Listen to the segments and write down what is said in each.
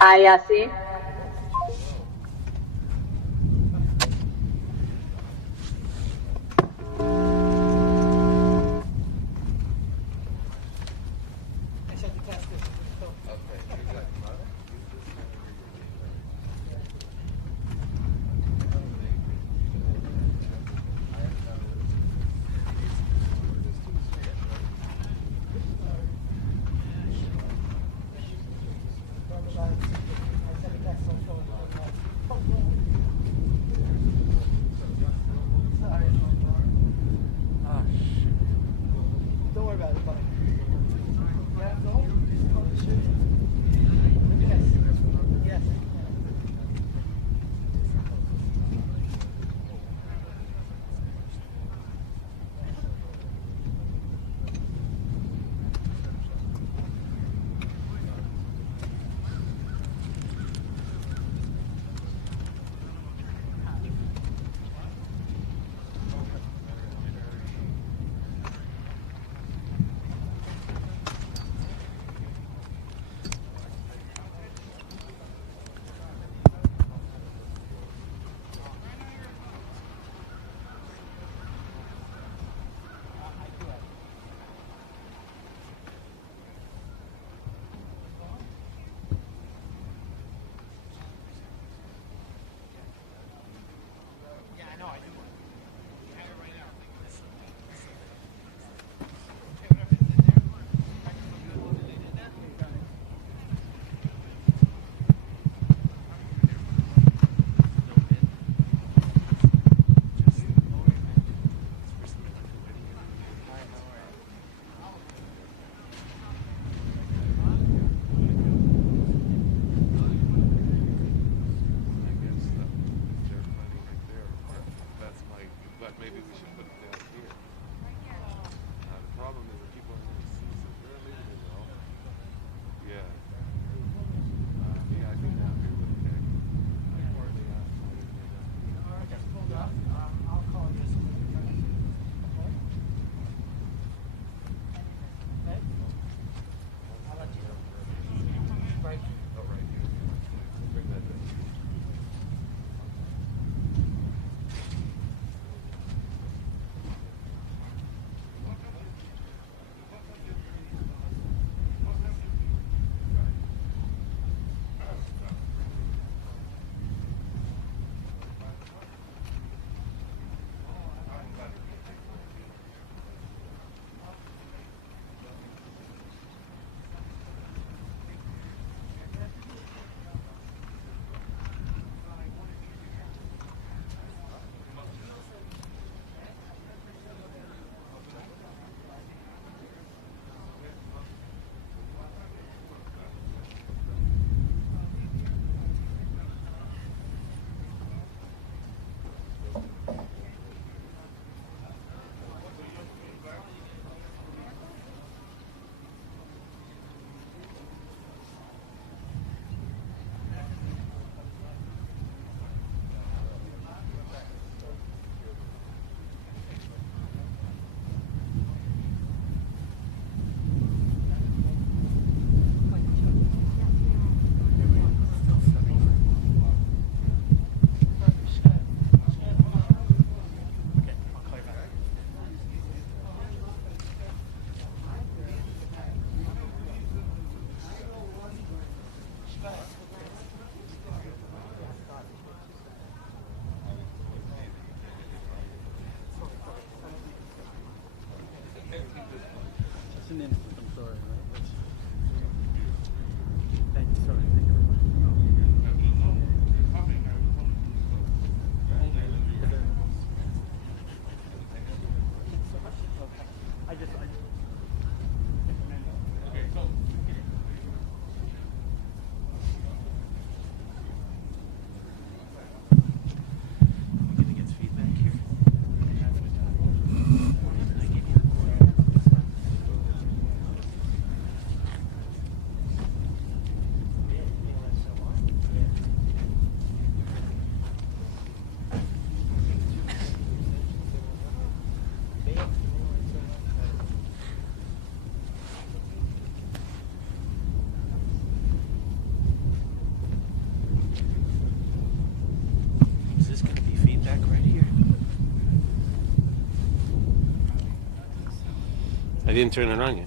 Hi, Yassi. I didn't turn it on yet.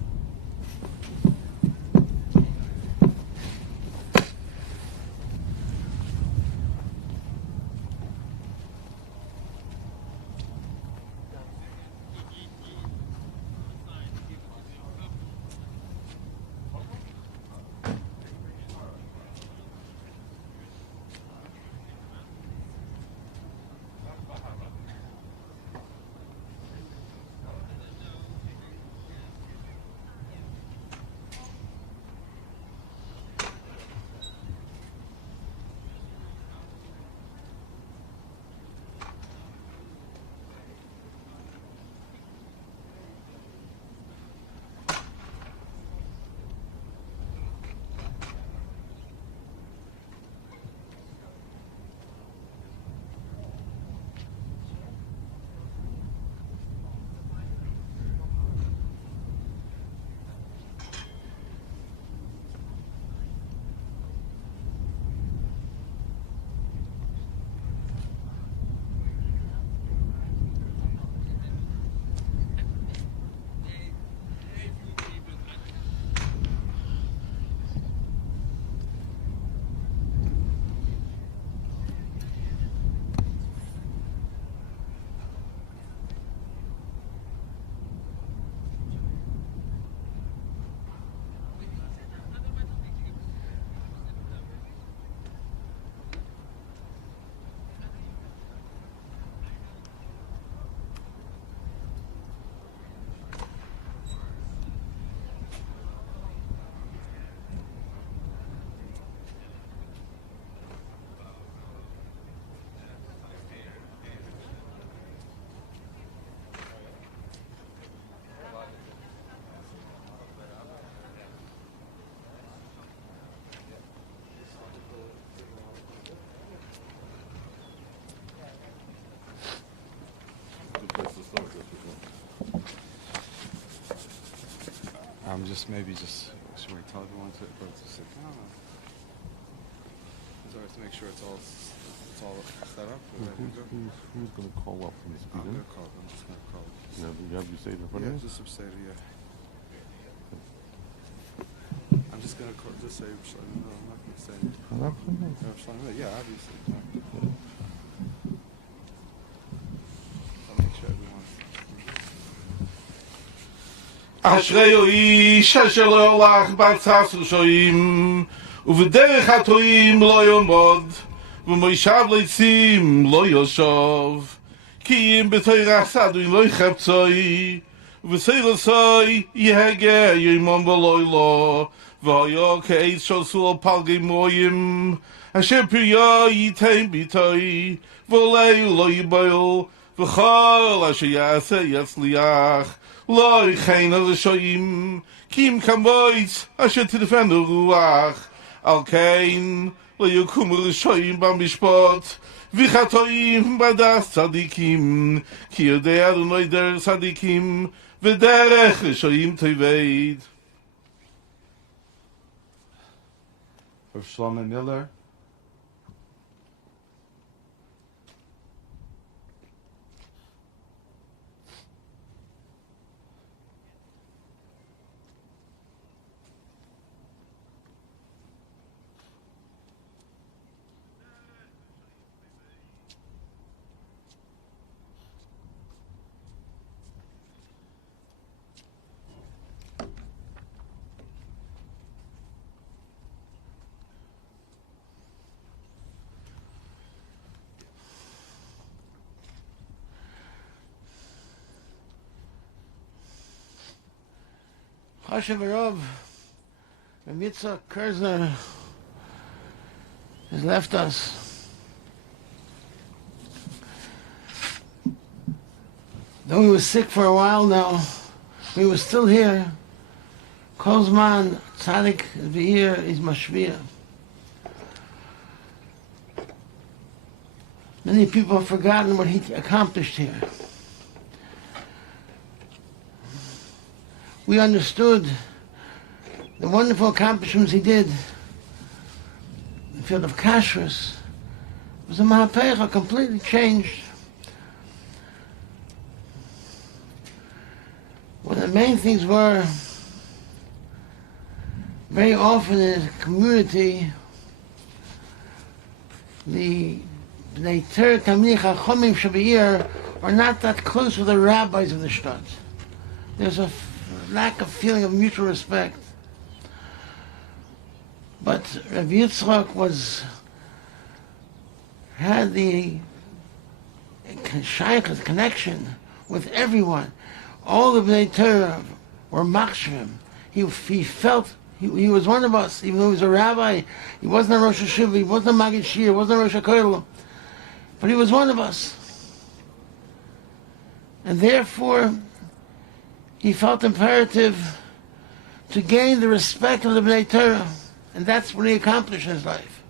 Should we tell everyone to go to sit down? It's always to make sure it's all set up. Who's going to call up from the speaker? I'm going to call. I'm just going to call. You have your Seder in front of you? Just Seder, yeah. I'm just going to call, just say, no, I'm not going to say. Yeah, obviously. I'll make sure everyone's. אשרי איש אשר לא הולך בארצה של שועים ובדרך הטועים לא יעמוד ומוישב לעצים לא יושב כי אם בתורה סדוין לא יחפצוי ובסילוסוי יהגה ימון בלילה והיה כעץ שעשו על פלגי מים אשר פריה ייתן ביטוי ועולה לא ייבול וכל אשר יעשה יצליח לא יכן על השועים, כי אם כמויץ אשר תדפנו רוח, על כן לא יקומו רשעים במשפט, וחטאים בדעת צדיקים, כי יודע אדוני דרך צדיקים, ודרך רשעים תאבד. For Shlomo Miller. HaRav and Yitzchok Kerzner has left us. Though he was sick for a while now, he was still here. Kozman Tzadik V'ir is Mashvia. Many people have forgotten what he accomplished here. We understood the wonderful accomplishments he did in the field of kashrus. It was a mahapecha, completely changed. One of the main things were, very often in a community, the Bnei Torah Talmidei Chachomim Shabir are not that close with the rabbis of the shtat. There's a lack of feeling of mutual respect. But Rabbi Yitzchok had the shaykh's connection with everyone. All the Bnei Torah were machshvim. He felt he was one of us, even though he was a rabbi. He wasn't a Rosh Hashiva, he wasn't a Maggid Shir, he wasn't a Rosh HaKollel, but he was one of us. And therefore, he felt imperative to gain the respect of the Bnei Torah, and that's what he accomplished in his life.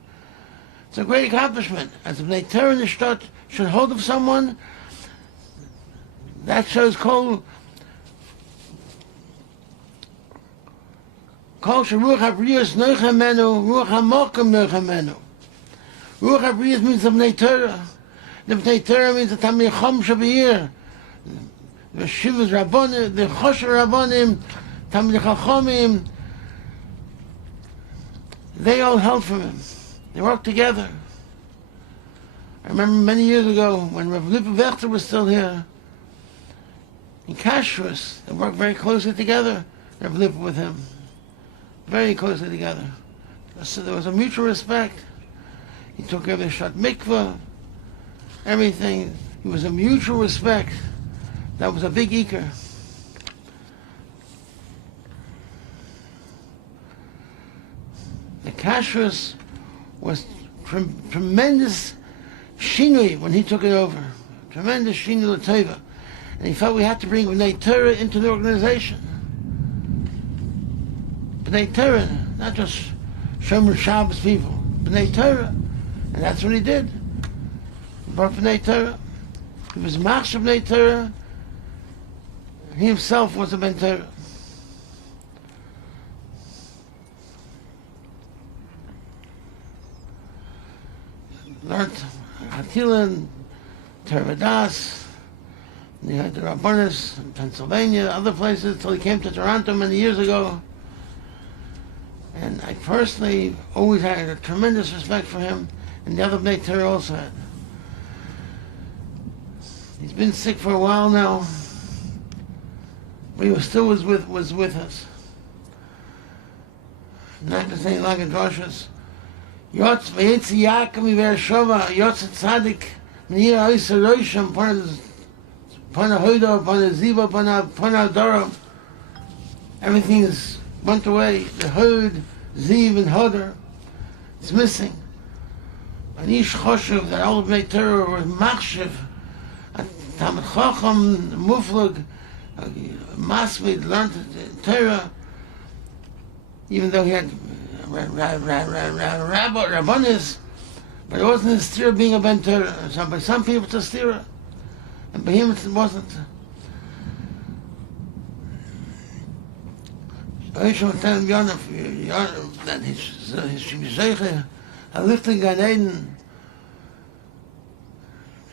It's a great accomplishment. As the Bnei Torah in the shtat should hold of someone, that shows kol sheruach habriyos noichamenu, ruach hamokim noichamenu. Ruach habriyos means the Bnei Torah. The Bnei Torah means the Talmidei Chacham Shabir. The Shivas Rabbanim, the Chosher Rabbanim, Talmidei Chachamim, they all held from him. They worked together. I remember many years ago when Rav Lipa Vechter was still here, in Kashrus, they worked very closely together, Rav Lipa with him. Very closely together. So there was a mutual respect. He took care of the Shat Mikvah, everything. It was a mutual respect. That was a big Iker. The Kashrus was tremendous shinui when he took it over. Tremendous shinui l'teva. And he felt we had to bring Bnei Torah into the organization. Bnei Torah, not just Shomer Shabbos people. Bnei Torah. And that's what he did. He brought Bnei Torah. He was Machshav Bnei Torah. He himself was a Bnei Torah. Learned Hatilan, Tervadas. He had the Rabbanis in Pennsylvania, other places, till he came to Toronto many years ago. And I personally always had a tremendous respect for him, and the other Bnei Torah also had. He's been sick for a while now, but he still was with us. Not to say like a droshes. Yotz v'yetzi Yaakov miVe'ershova, Yotz Tzadik, M'nir Ha'isa Rosham, Pana Hoda, Pana Ziva, Pana Dora. Everything is went away. The Hod, Ziv, and Hodor. It's missing. An Ish Choshev, that all of Bnei Torah were Machshev, a Talmid Chacham, Muflag, Masmid, learned Torah, even though he had Rabbanis, but it wasn't a stira being a Ben Torah. So by some people it's a stira, and by him it wasn't. I should tell him that he should be zeicher, a lifting Gan Eden,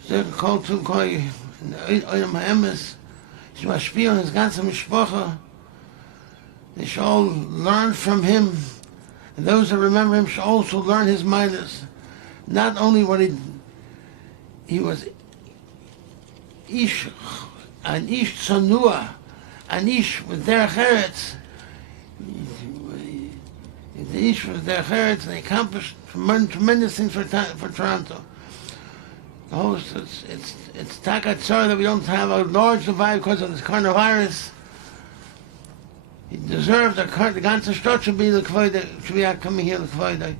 zeicher kol tu koi, in Olam HaEmes, he should mashpia on his ganze mishpacha. They should all learn from him, and those that remember him should also learn his midas. Not only what he was ish, an ish tzanua, an ish with derech eretz. The ish was derech eretz, and they accomplished tremendous things for Toronto. The whole it's takatzar that we don't have a large Levaya because of this coronavirus. He deserved the ganze Stadt should be coming here the Kvoide.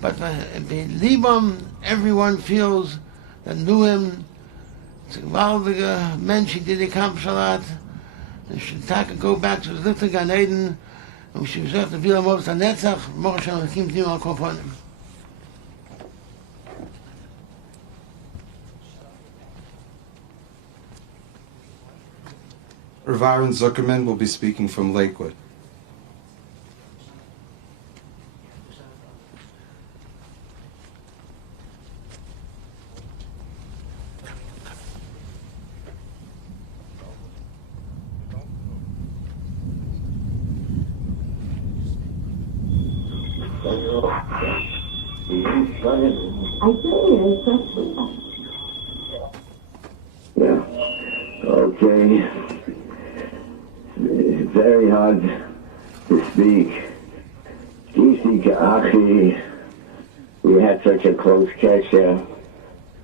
But the Libam, everyone feels that knew him. It's a gewaltige Mensch, he did accomplish a lot. And should go back to his little Gan Eden, and we should reserve the Vila Mobs HaNetzach, Moch Hashem Hakim Tim Al Kofonim. Rav Aaron Zuckerman will be speaking from Lakewood. Yeah. Okay. It's very hard to speak. We had such a close connection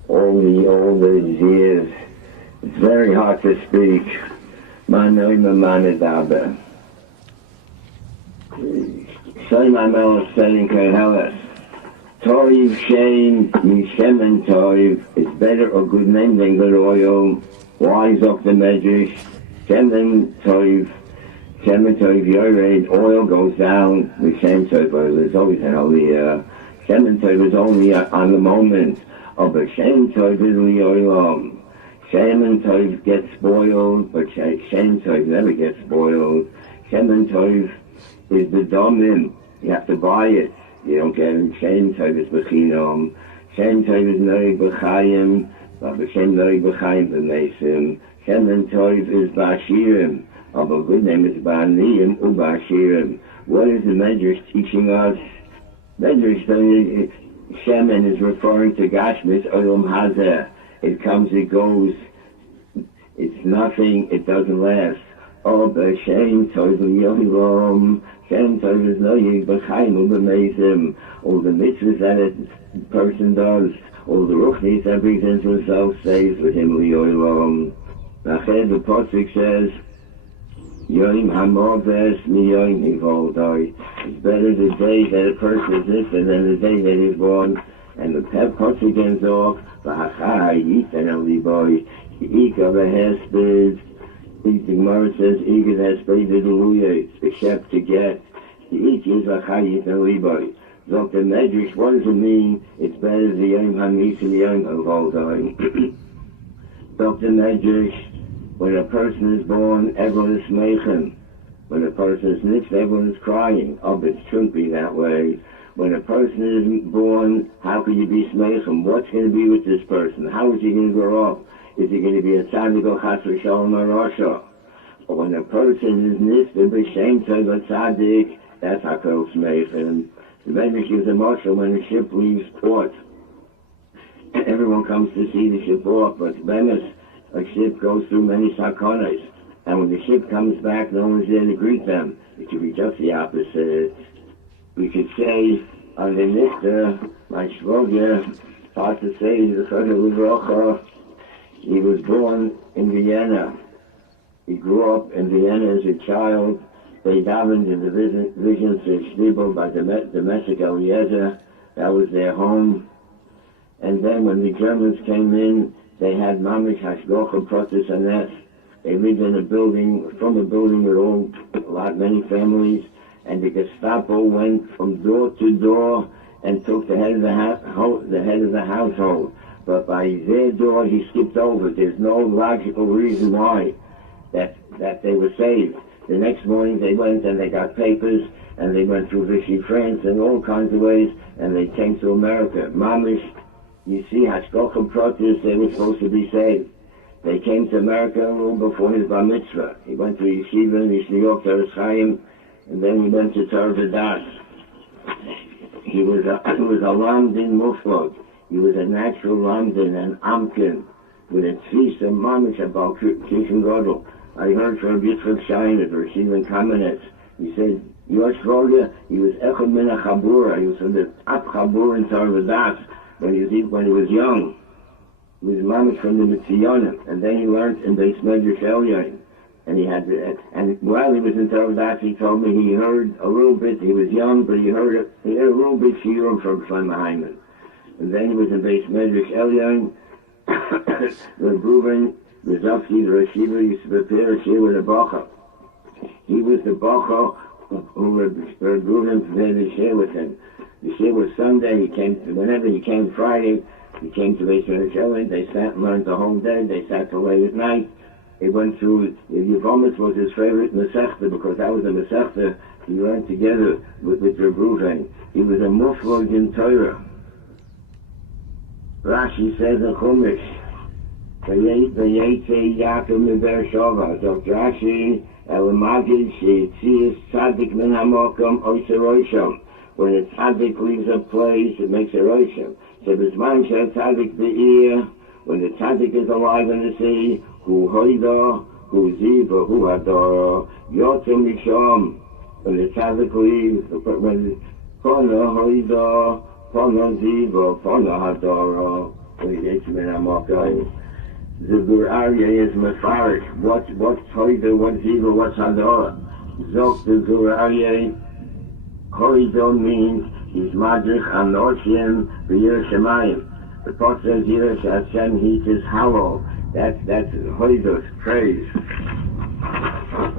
all the years. It's very hard to speak. Say my mellow spelling Koheles. Toiv Shane Mishemen Toiv. It's better a good name than good oil. Wise of the Medrash. Shemen Toiv. Shemen Toiv Yored. Oil goes down. Mishem Toiv oil is always an aliyah. Shemen Toiv is only on the moment. But Shem Toiv is Liolam. Shemen Toiv gets spoiled, but Shem Toiv never gets spoiled. Shemen Toiv is the domim. You have to buy it. You don't get it. Shem Toiv is Bechinam. Shem Toiv is Noig B'chayim. Shem Noig B'chayim B'mesim. Shemen Toiv is Ba'ashirim. A good name is Ba'aniyim U'Ba'ashirim. What is the Medrash teaching us? Medrash Shemen is referring to Gashmis Olam Hazeh. It comes, it goes. It's nothing. It doesn't last. Oh, b'shem tov yohilam. Shem tov is noyig b'chaim u'b'meizim. All the mitzvahs that a person does, all the ruchnis that brings into himself stays with him liyohilam. Nachher the pasuk says, Yoim hamoves miyoim hivoldai. It's better the day that a person is different than the day that he's born. And the pasuk ends off, v'hachai yifen aliboy. Ika v'hesped. The Gemara says, Ika v'hesped v'deluya. Except to get. The each is v'chai yifen aliboy. Dr. Medrash, what does it mean? It's better the yom hamis and the yom havoltai. Dr. Medrash, when a person is born, everyone is smeichen. When a person is nitz, everyone is crying. Oh, but it shouldn't be that way. When a person is born, how can you be smeichem? What's going to be with this person? How is he going to grow up? Is he going to be a tzaddik or chas v'shalom or rasha? Or when a person is nifter b'shem tov a tzaddik, that's hakol smeichem. The Medrash gives a marshal when a ship leaves port. Everyone comes to see the ship off, but bemis, a ship goes through many sakonas. And when the ship comes back, no one's there to greet them. It should be just the opposite. We could say, on the Nifter, my Shvogya, hard to say, he was born in Vienna. He grew up in Vienna as a child. They davened in the visions of Shtibel by the Meshach Eliezer. That was their home. And then when the Germans came in, they had Mamish Hashgocha Protis Anes. They lived in a building, from a building with many families. And the Gestapo went from door to door and took the head of the household. But by their door, he skipped over. There's no logical reason why that they were saved. The next morning, they went and they got papers, and they went through Vichy France and all kinds of ways, and they came to America. Mamish, you see, Hashkochim Protis, they were supposed to be saved. They came to America a little before his bar mitzvah. He went to Yeshiva in New York, Teres Chaim, and then he went to Torah V'das. He was a Lamdin Muflog. He was a natural Lamdin, an Amkin, with a Tzvis and Mamish about Kishin Godel. I heard from Yitzchok Shiner, the Rishon Kamenetz. He said, your Shvogya, he was Echad Min HaChabura. He was from the top Chabur in Torah V'das when he was young. He was Mamish from the Mitziyonim. And then he learned in Beis Medrash Elyon. And he had to, and while he was in Torah V'das, he told me he heard a little bit. He was young, but he heard a little bit shiurim from Shlomo Hyman. And then he was in Beis Medrash Elyon. The Reuven Rizovsky, the Reshiva, used to prepare a shir with a bacha. He was the bacha who Reuven prepared the shir with him. The shir was Sunday. Whenever he came Friday, he came to Beis Medrash Elyon. They sat and learned the whole day. They sat till late at night. He went through, Yevamos was his favorite Masechta, because that was a Masechta he learned together with Reb Reuven. He was a Muflog in Torah. Rashi says in Chumash, Vayetze Yaakov Miber Shova. So Rashi, Elamagid, Sheitzias Tzadik Min HaMokom Oyser Oisham. when a tzaddik leaves a place, it makes a roshem. So b'zman shel tzaddik be'ir, when the tzaddik is alive in the city, hu hoida, hu ziva, hu hadara, yotzim misham. When the tzaddik leaves, when Pona hoida, Pona ziva, Pona hadara, when he gets him in Amakai. The Gur Aryeh is mefarish. What's hoida, what's ziva, what's hadara? Zok the Gur Aryeh, hoida means he's madrich anoshim b'yer shemayim. The pot says Yiras Hashem, he's his hallow. That's hoidos, praise.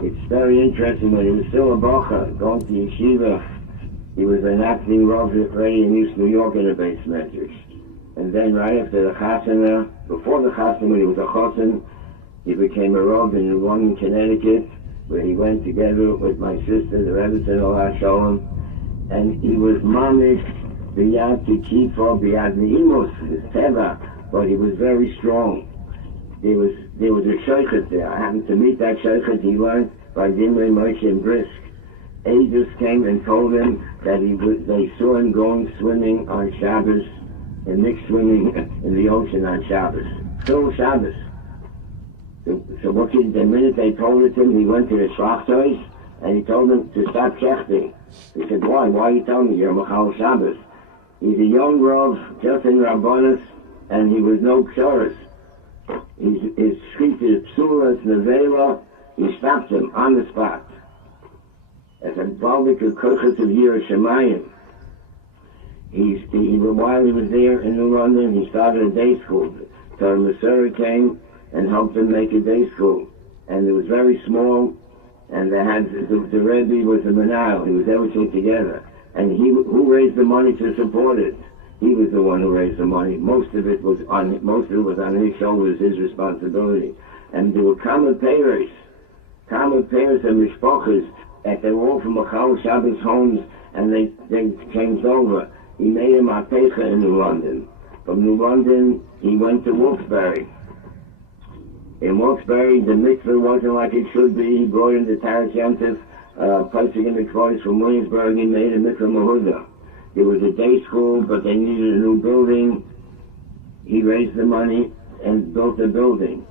It's very interesting. When he was still a bacha, going to yeshiva, he was an acting Rav in East New York in a base medrash. And then right after the chasana, before the chasana, when he was a chosin, he became a Rav in Levaya, Connecticut, where he went together with my sister, the Rebbetzin Allah Shalom, and he was mamish biyad tikifa, biyad neimos, his teva, but he was very strong. There was a sheikhet there. I happened to meet that sheikhet. He learned by Dimrei Moshe and Brisk. Angels came and told him that they saw him going swimming on Shabbos, and mixed swimming in the ocean on Shabbos. Still Shabbos. So the minute they told it to him, he went to the Shlachtos, and he told them to stop shechting. He said, why? Why are you telling me you're Machal Shabbos? He's a young Rav, just in Rabbanis, and he was no psharis. His street is Psulas, Nevela, he stopped him on the spot. As a Baldik of Kochas of Yiras Shemayim. While he was there in New London, he started a day school. Torah Masura came and helped him make a day school. And it was very small, and they had, the Rebbe was a Menal, he was everything together. And who raised the money to support it? He was the one who raised the money. Most of it was on his shoulders, his responsibility. And there were common payers and mishpachas, that they were all from Machal Shabbos homes, and they changed over. He made him a pecha in New London. From New London, he went to Wilkes-Barre. In Wilkes-Barre, the mitzvah wasn't like it should be. He brought in the Taras Yantif, placing in the clothes from Williamsburg. He made a mitzvah Mahuda. There was a day school, but they needed a new building. He raised the money and built a building.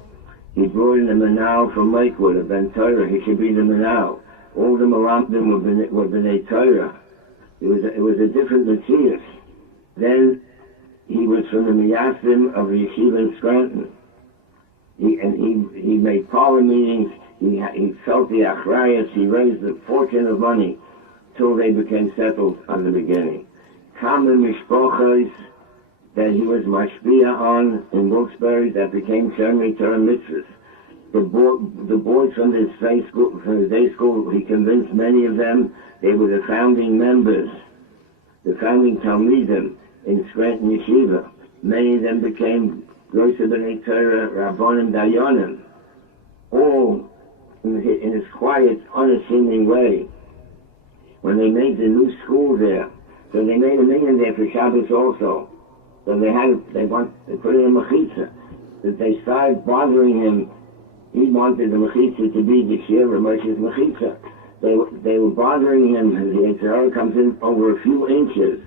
He brought in a Manal from Lakewood, a Ben Torah. He should be the Manal. All the Malamdim were B'nai Torah. It was a different Matthias. Then he was from the Miyasim of the Yeshiva in Scranton. He made parlor meetings. He felt the achrayas. He raised a fortune of money till they became settled on the beginning. Common mishpochas that he was mashpia on in Wilkes-Barre that became Shemrei Torah mitzvahs. The boys from his day school, he convinced many of them. They were the founding members, the founding Talmidim in Scranton Yeshiva. Many of them became Gross B'nai Torah, Rabbanim Dayanim, all in his quiet, unassuming way. When they made the new school there, so they made a million there for Shabbos also. So they put in a mechitza. That they started bothering him. He wanted the mechitza to be the Shir Moshe's mechitza. They were bothering him. The HaRav comes in over a few inches.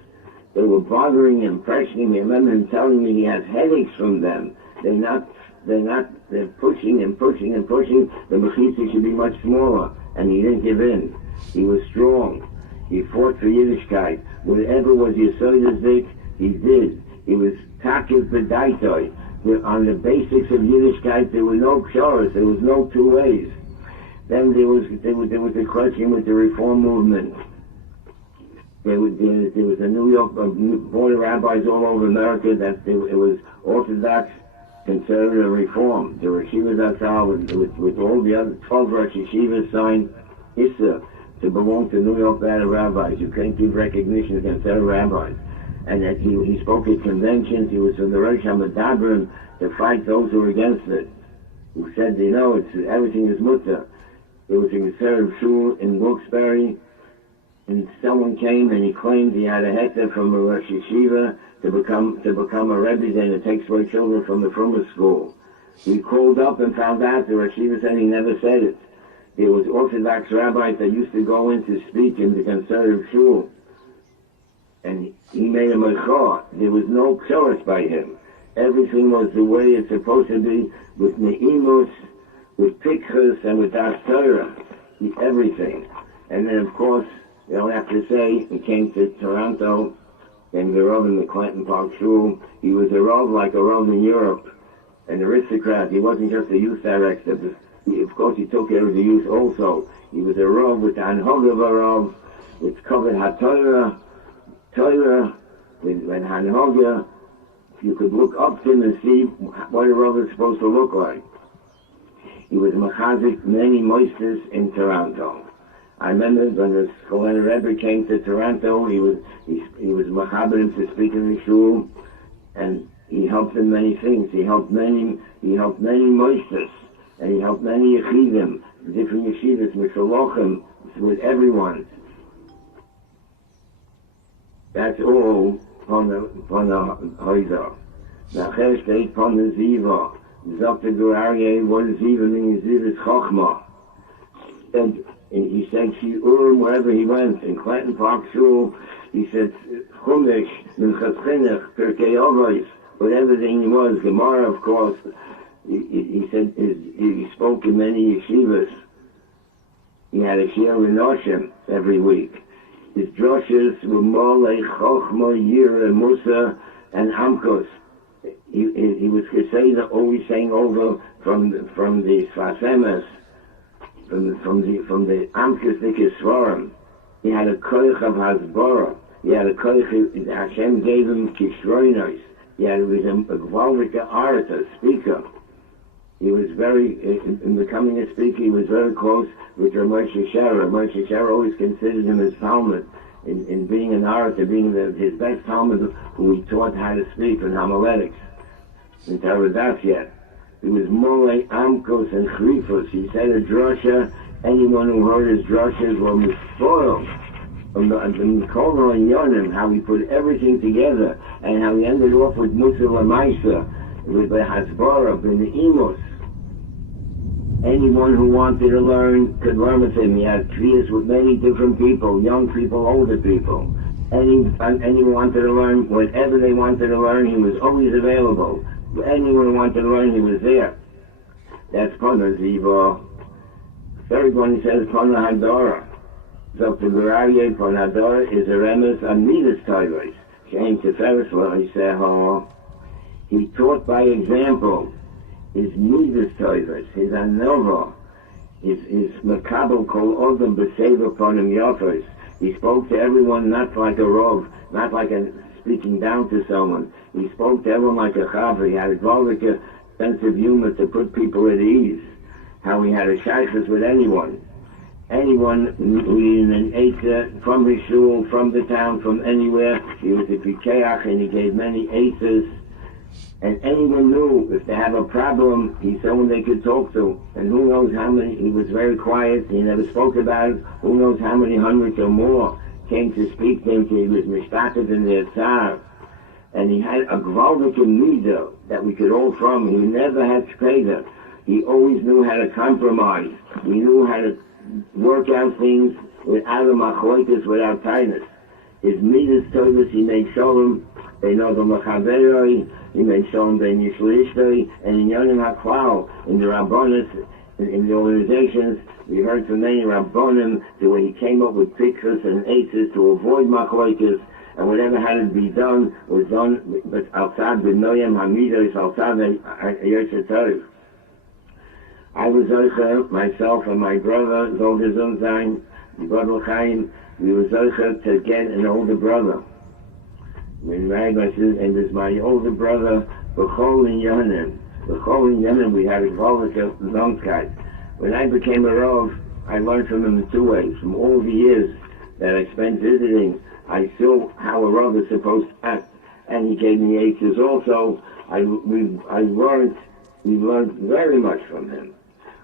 They were bothering him, pressuring him. I remember him telling me he has headaches from them. They're pushing and pushing and pushing. The mechitza should be much smaller, and he didn't give in. He was strong. He fought for Yiddishkeit. Whatever was Yesod he did. He was Takiv B'daitoi. On the basics of Yiddishkeit, there were no psharas. There was no two ways. Then there was a question with the Reform movement. There was a New York board of rabbis all over America that it was Orthodox, Conservative, Reform. The Rosh Yeshiva with all the other 12 Rosh Yeshivas signed Issa to belong to New York Board of Rabbis. You can't give recognition to Conservative rabbis. And that he spoke at conventions. He was from the Rosh HaMedabrim to fight those who were against it. Who said, everything is mutter. There was a conservative shul in Wilkes-Barre, and someone came and he claimed he had a hectare from a Rosh Yeshiva to become a Rebbe then to take away children from the Frumah school. We called up and found out the Rosh Yeshiva said he never said it. There was Orthodox rabbis that used to go in to speak in the conservative shul. and he made a mechor. There was no pshoros by him. Everything was the way it's supposed to be, with neimus, with pikchus, and with das Torah. Everything. And then, of course, you don't have to say, he came to Toronto, came to Rav in the Clinton Park Shul. He was a Rav like a Rav in Europe, an aristocrat. He wasn't just a youth director. Of course, he took care of the youth also. He was a Rav with the Anhog of a Rav, which covered HaTorah, Torah, with Hanhoga. You could look up to him and see what a Rav is supposed to look like. He was mechazik many moisters in Toronto. I remember when the Scholen Rebbe came to Toronto, he was mechaber to speak in the shul, and he helped in many things. He helped many moisters, and he helped many yechidim, different yeshivas, mishalochim, with everyone. That's all on the Hoizer. Nachher steht on the Ziva. Dr. Gurarye, what does Ziva mean? Ziva is Chochmah. And he said Shiurim wherever he went. In Clinton Park Shul, he said Chumash, Minchas Chinuch, Pirkei Avos, whatever thing he was, Gemara, of course. He said he spoke in many yeshivas. He had a shir Renoshim every week. His drushes were more like Chochmah, Yira, Musa, and Amkos. He was Keseda, always saying over from the Sfasemes, from the Amkos Nikisvarim. He had a koich of Hasbara. He had a koich, Hashem gave him Kishroinos. He was a Gvalvika orator, speaker. He was in becoming a speaker, he was very close with Moshe Shara. Moshe Shara always considered him his Talmud in being an orator, being his best Talmud, who he taught how to speak in homiletics, in Taradas yet. He was more like Amkos and Chrifos. He said a drasha, anyone who heard his drashas was spoiled. From the Kol and Yonim, how he put everything together, and how he ended off with Musa Lamaisa, with the Hasbara, and the Imos. Anyone who wanted to learn could learn with him. He had kriyas with many different people, young people, older people. Anyone wanted to learn, whatever they wanted to learn, he was always available. Anyone who wanted to learn, he was there. That's Pana Ziva. Third one, he says Pana Hadara. Dr. Gurarye, Pana Hadara is a remes on Midas Tailos. Came to Ferisla, he said, he taught by example. His Midas Tailos, his Anova, his Makabel Kol Odom B'Seva Ponim Yofos. He spoke to everyone not like a Rov, not like speaking down to someone. He spoke to everyone like a Chaver. He had a Gvalvika sense of humor to put people at ease. How he had a shaykhus with anyone. Anyone who needed an Eitzah from his shul, from the town, from anywhere. He was a Pikeach and he gave many Eitzahs. And anyone knew if they have a problem, he's someone they could talk to. And who knows how many, he was very quiet, he never spoke about it. Who knows how many hundreds or more came to speak to him. He was mishpatet in their tzar. And he had a gvaldik midah that we could all from. He never had tzpeda. He always knew how to compromise. He knew how to work out things without a machloitis, without tightness. His midas told us he made shalom, they know the machaveroi, he made shalom ben yishlishtai, and in Yonim HaKlal, in the Rabbonis, in the organizations, we heard from many Rabbonim, the way he came up with pictures and aces to avoid machloitis, and whatever had to be done was done, but outside with Noyam Hamidah, outside Yosef Torah. I was Zocher, myself and my brother, Zolder Zunzain, Brother Chaim, we were Zocher to get an older brother. When and there's my older brother, B'chol in Yonim. B'chol in Yonim, we had a Gvalvika Zonskeit. When I became a Rav, I learned from him in two ways. From all the years that I spent visiting, I saw how a Rav is supposed to act. And he gave me aces also. We learned very much from him.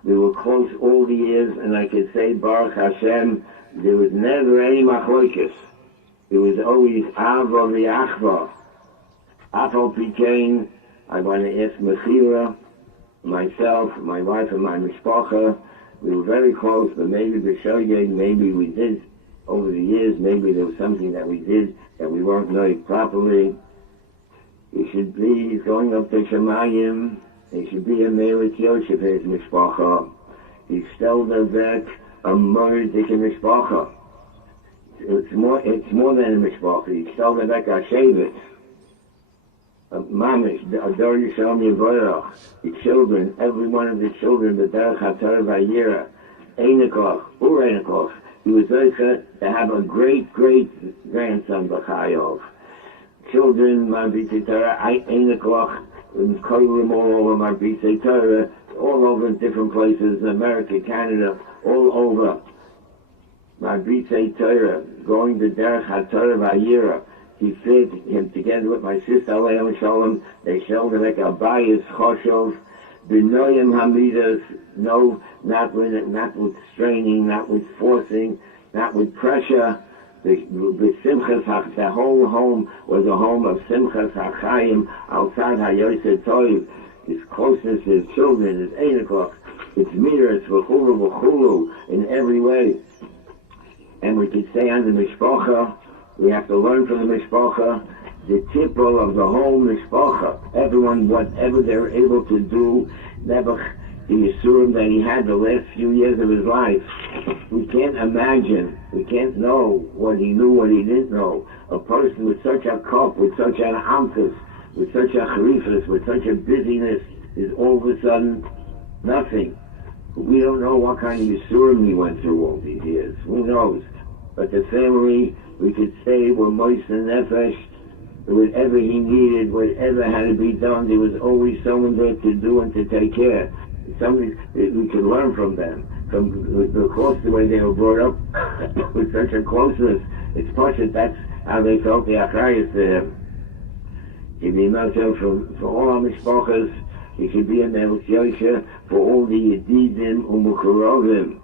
We were close all the years, and I could say, Baruch Hashem, there was never any machloikis. There was always Ava v'Achva. Afal Pikein, I want to ask Mechira, myself, my wife, and my mishpacha. We were very close, but maybe maybe we did over the years, maybe there was something that we did that we weren't knowing properly. He should be going up to Shemayim. He should be a Merit Yosef, his Mishpacha. He still the vet, a Mordek Mishpacha. It's more than a Mishpacha. He still the vet, a Shevet. Mamish, Ador Yisrael Yevorach. The children, every one of the children, the Derech HaTorah Vayira, Einokoch, Ureinokoch. He was to have a great grandson, B'chayov. Children, Marbitei Torah, Einokoch, and Koylim all over Marbitei Torah, all over in different places, America, Canada, all over. Marbitei Torah, going to Derech HaTorah Vayira. He fit him together with my sister, Aleim Shalom. They showed him like a bias, Choshov, B'noyim Hamidas, no, not with straining, not with forcing, not with pressure. The whole home was a home of Simchas HaChaim, outside HaYoseh Toiv. His closeness to his children, his Einokoch, its miras, v'chulu, in every way. And we could say on the Mishpacha, we have to learn from the Mishpacha, the tipple of the whole Mishpacha. Everyone, whatever they're able to do, Nebuch, the Yisurim that he had the last few years of his life. We can't imagine, we can't know what he knew, what he didn't know. A person with such a cup, with such an amphis, with such a charifus, with such a busyness, is all of a sudden nothing. We don't know what kind of Yisurim he went through all these years. Who knows? But the family, we could say, were moist and nefesh. Whatever he needed, whatever had to be done, there was always someone there to do and to take care. Somebody, we could learn from them, from the course, the way they were brought up with such a closeness. It's Pashat, that's how they felt the achrayus to him. He'd be melted for all our mishpachas. He should be a Melut Yosef for all the Yedidim Umukurovim.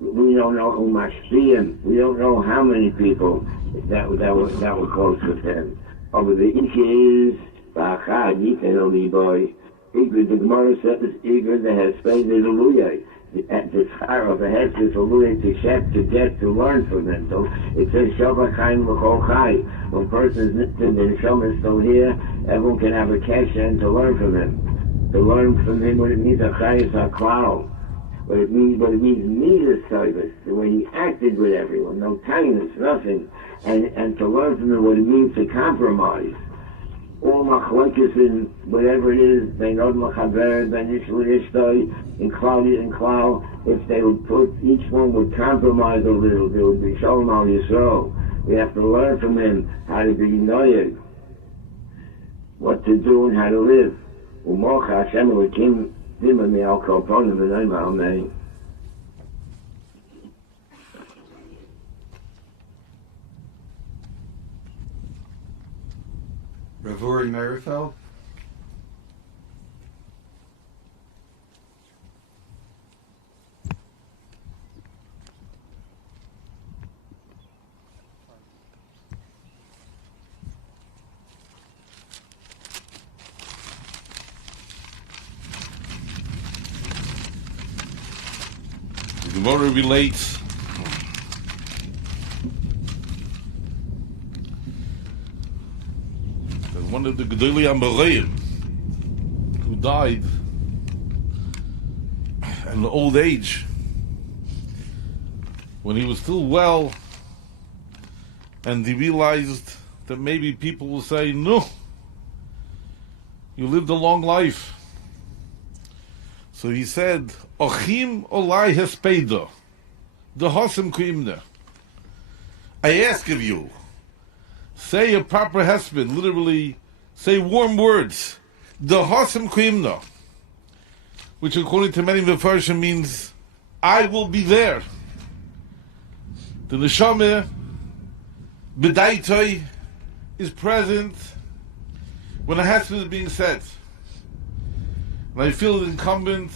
We don't know Umashpiyim. We don't know how many people that were close with him. Over the Ish is Ba'achad Yiten Oliboy. Igrid, the Gemara says, Igrid, the Hesped, the Luluyah. The Schar of the Hesped, the Luluyah, to Shep, to get, to learn from them. So it says, Shabbat Chaim L'chol Chai. When a person is, the Neshama is still here, everyone can have a cash and to learn from him. To learn from him what it means, Achayis HaKlal. What it means Midas service, the way he acted with everyone, no kindness, nothing. And to learn from him what it means to compromise. All machlokes in whatever it is, Ben Od Machaber, Ben Ishlu Ishtoi, in Claudia and Klau, if they would put, each one would compromise a little, there would be Shalom Al Yisrael. We have to learn from him how to be noyed, what to do and how to live. Umocha Hashem Elokim Dima Me'al Kolponim V'noi Ma'amei. Rav Uri Merifeld. The Gemara relates that one of the Gedolei Amoreim who died in old age, when he was still well, and he realized that maybe people will say, no, you lived a long life. So he said, Ochim olai hespeda, the hosem kuimne. I ask of you, say a proper husband, literally, say warm words, the hosem kuimne, which according to many Mefarshim means, I will be there. The neshama, b'daitoi, is present when a husband is being said. And I feel it incumbent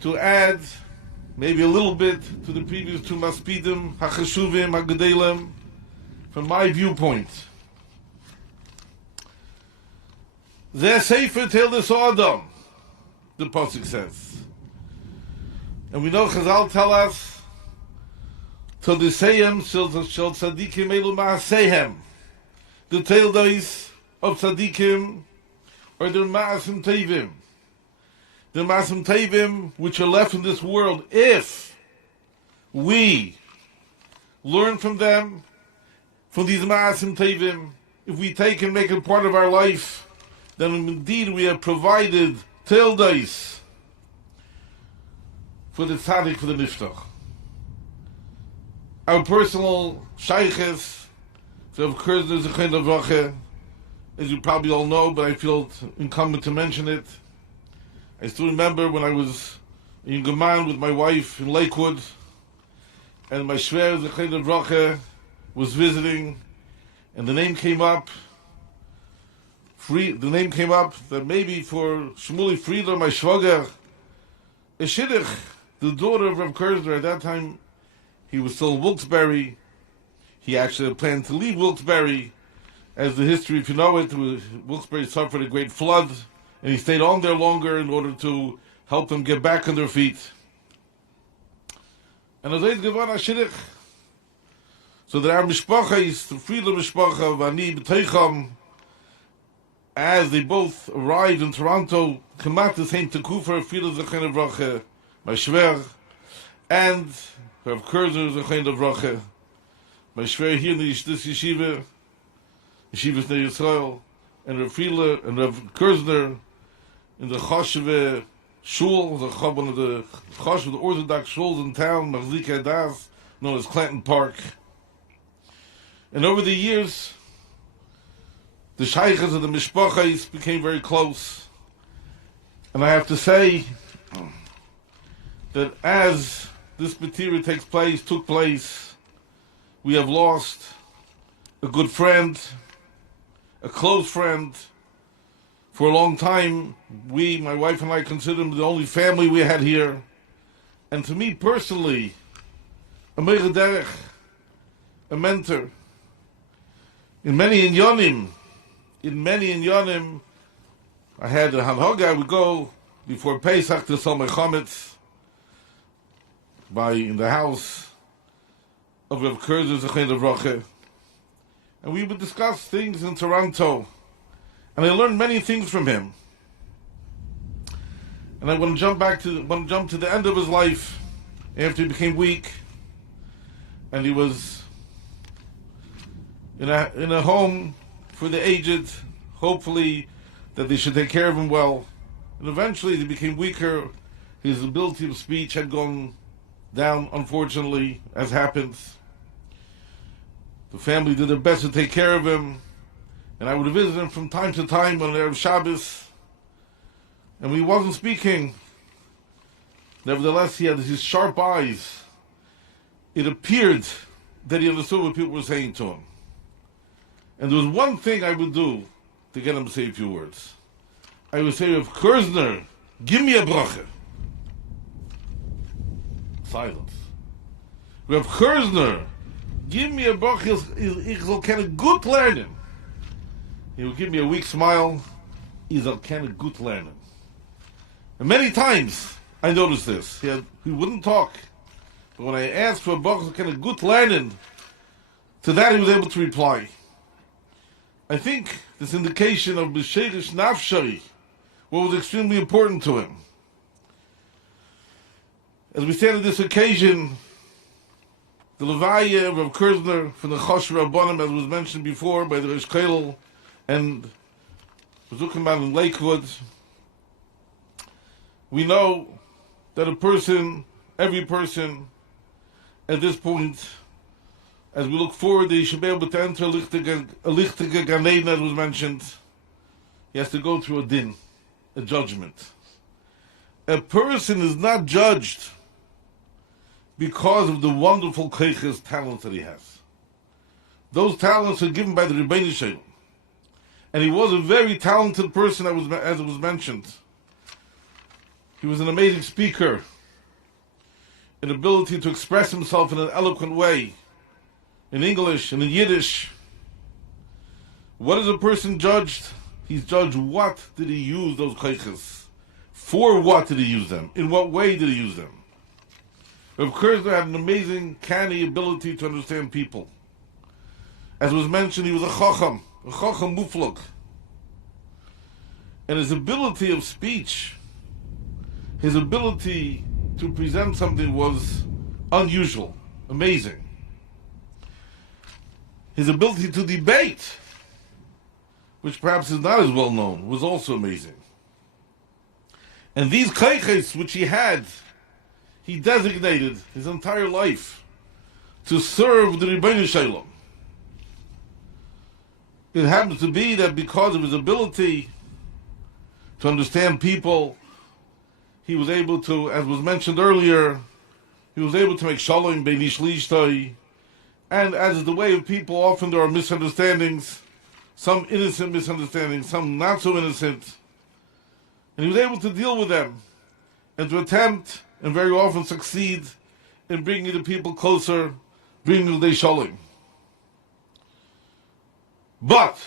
to add maybe a little bit to the previous two maspidim, hachashuvim, hagedelim, from my viewpoint. They're safer till this Adam, the Pasuk says. And we know Chazal tell us to the Seyem shall tzadikim elu ma'asehem. The taildays of tzadikim are their ma'asim tevim. The ma'asim tevim which are left in this world, if we learn from them, from these ma'asim tevim, if we take and make it part of our life, then indeed we have provided taildays for the tzaddik, for the niftach. Our personal shayches, so of Kerzner is a kind of rache, as you probably all know, but I feel it incumbent to mention it. I still remember when I was in Geman with my wife in Lakewood, and my shver, the kind of rache, was visiting, and the name came up. The name came up that maybe for Shmuley Friedler, my shwager, a shidduch, the daughter of Rav Kerzner, at that time he was still in Wilkes-Barre. He actually had planned to leave Wilkes-Barre. As the history, if you know it, Wilkes-Barre suffered a great flood, and he stayed on there longer in order to help them get back on their feet. And as Eid Gevan HaShidduch, so that our mishpacha is the Friedler mishpacha, Vani B'teicham, as they both arrived in Toronto, Kamat the same Tekufa, Friedler Zechen of Rache, my shver, and Rav Kerzner Zechen of Rache, my shver here in this yeshiva, Yeshivas Nei Yisrael, and Rav Friedler and Rav Kerzner in the Chosheve Shul, one of the Chosheve, the Orthodox shuls in town, Machzik Hadas, known as Clanton Park. And over the years, the shaykhs of the mishpachas became very close. And I have to say that as this material took place, we have lost a good friend, a close friend. For a long time, my wife and I, considered him the only family we had here. And to me personally, a meir derech, a mentor. In many inyanim, I had a hanhoga. I would go before Pesach to Somei Chometz in the house of Rav Kerzner Zechen of Rache, and we would discuss things in Toronto, and I learned many things from him. And I want to jump to the end of his life, after he became weak, and he was in a home for the aged, hopefully that they should take care of him well. And eventually, as he became weaker, his ability of speech had gone down, unfortunately, as happens. The family did their best to take care of him, and I would visit him from time to time on Erev Shabbos, and when he wasn't speaking, nevertheless, he had his sharp eyes. It appeared that he understood what people were saying to him. And there was one thing I would do to get him to say a few words. I would say, Rav Kerzner, give me a bracha. Silence. Rav Kerzner, give me a bracha. Ich soll keine gut lernen. He would give me a weak smile. He soll keine gut lernen. And many times I noticed this. He wouldn't talk. But when I asked for a bracha, keine gut lernen, to that he was able to reply. I think this indication of B'Sheidish Nafshari, what was extremely important to him. As we stand at this occasion, the Levaya of Rav Kerzner from the Chosh Rabbanim, as was mentioned before by the Rosh Kollel and Zuckerman in Lakewood, we know that every person at this point, as we look forward, he should be able to enter a lichtige Gan Eden, as was mentioned. He has to go through a din, a judgment. A person is not judged because of the wonderful keiches talents that he has. Those talents are given by the Rebbeinu Shalom. And he was a very talented person, as it was mentioned. He was an amazing speaker, an ability to express himself in an eloquent way, in English and in Yiddish. What is a person judged? He's judged what did he use those keiches? For what did he use them? In what way did he use them? Rav Kerzner had an amazing, canny ability to understand people. As was mentioned, he was a chacham muflok. And his ability of speech, his ability to present something was unusual, amazing. His ability to debate, which perhaps is not as well known, was also amazing. And these kaiches which he had, he designated his entire life to serve the Rebbeinu Shalom. It happens to be that because of his ability to understand people, he was able to, as was mentioned earlier, he was able to make shalom beini shlishtai. And as is the way of people, often there are misunderstandings, some innocent misunderstandings, some not so innocent. And he was able to deal with them and to attempt, and very often succeed, in bringing the people closer, bringing the shalom. But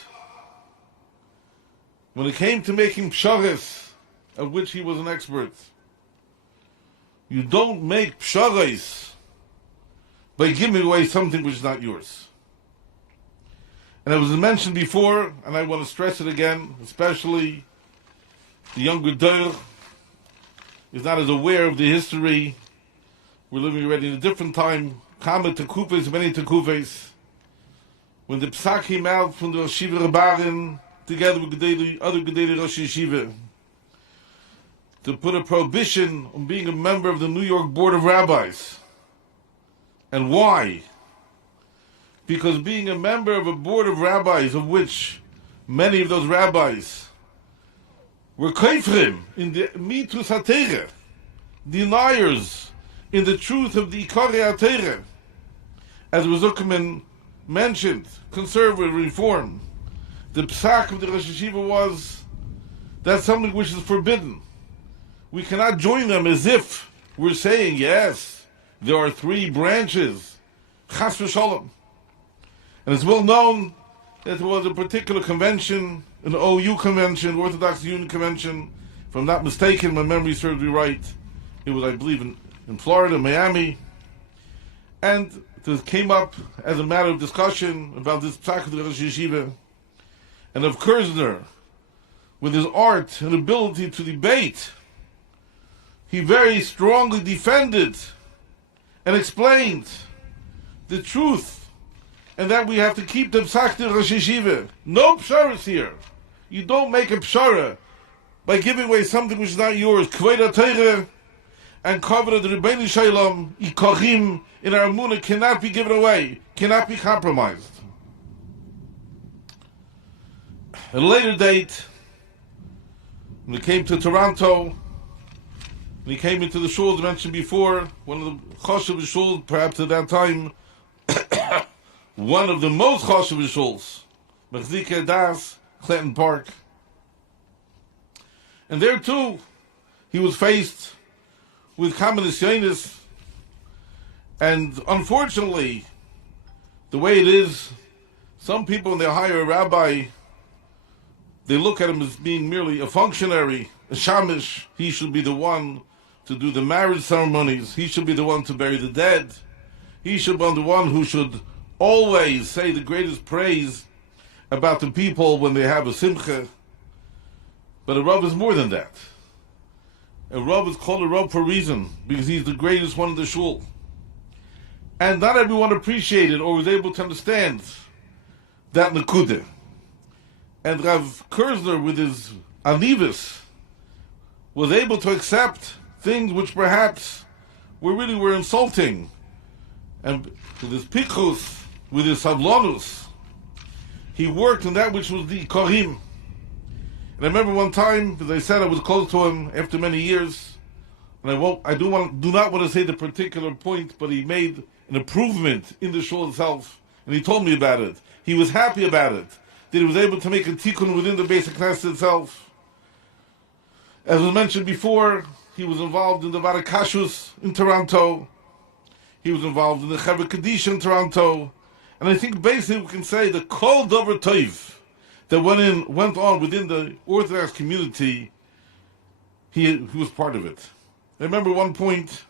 when it came to making pshares, of which he was an expert, you don't make pshares by giving away something which is not yours. And it was mentioned before, and I want to stress it again, especially the younger Dor is not as aware of the history. We're living already in a different time. Kama tekufes, many tekufes. When the psak came out from the Yeshiva Rabbarim, together with other Gedei Rosh Yeshiva, to put a prohibition on being a member of the New York Board of Rabbis. And why? Because being a member of a board of rabbis, of which many of those rabbis were kafrim in the mitus haTorah, deniers in the truth of the Ikarei haTorah, as Zuckerman mentioned, conservative reform. The psak of the Rosh Yeshiva was that's something which is forbidden. We cannot join them as if we're saying, yes, there are three branches, chas v'shalom. And it's well known that there was a particular convention, an OU convention, Orthodox Union Convention, if I'm not mistaken, my memory serves me right, it was, I believe, in Florida, Miami, and this came up as a matter of discussion about this psak of the Rosh Yeshiva, and of Kerzner, with his art and ability to debate, he very strongly defended and explained the truth, and that we have to keep the psak of the Rosh Yeshiva. No psharas here. You don't make a pshara by giving away something which is not yours. Kvod HaTorah and cover of the Rebbeinu Shalom, Ikochim, in our Emunah cannot be given away, cannot be compromised. At a later date, when he came to Toronto, when he came into the shul as mentioned before, one of the choshev shuls, perhaps at that time, one of the most choshev shuls, Mechzike Das, Clinton Park. And there too, he was faced with communist Zionism, and unfortunately, the way it is, some people when they hire a rabbi, they look at him as being merely a functionary, a shamish. He should be the one to do the marriage ceremonies. He should be the one to bury the dead. He should be the one who should always say the greatest praise about the people when they have a simcha. But a Rav is more than that. A Rav is called a Rav for a reason, because he's the greatest one in the shul. And not everyone appreciated or was able to understand that nekudah. And Rav Kerzner, with his anivus, was able to accept things which perhaps were insulting. And with his pichus, with his savlonus, he worked on that which was the korim. And I remember one time, as I said, I was close to him after many years, and I do not want to say the particular point, but he made an improvement in the shul itself, and he told me about it. He was happy about it, that he was able to make a tikkun within the basic Knesset itself. As was mentioned before, he was involved in the Varakashus in Toronto. He was involved in the Chevra Kaddish in Toronto. And I think basically we can say the Kol Dover Toiv that went on within the Orthodox community, he was part of it. I remember one point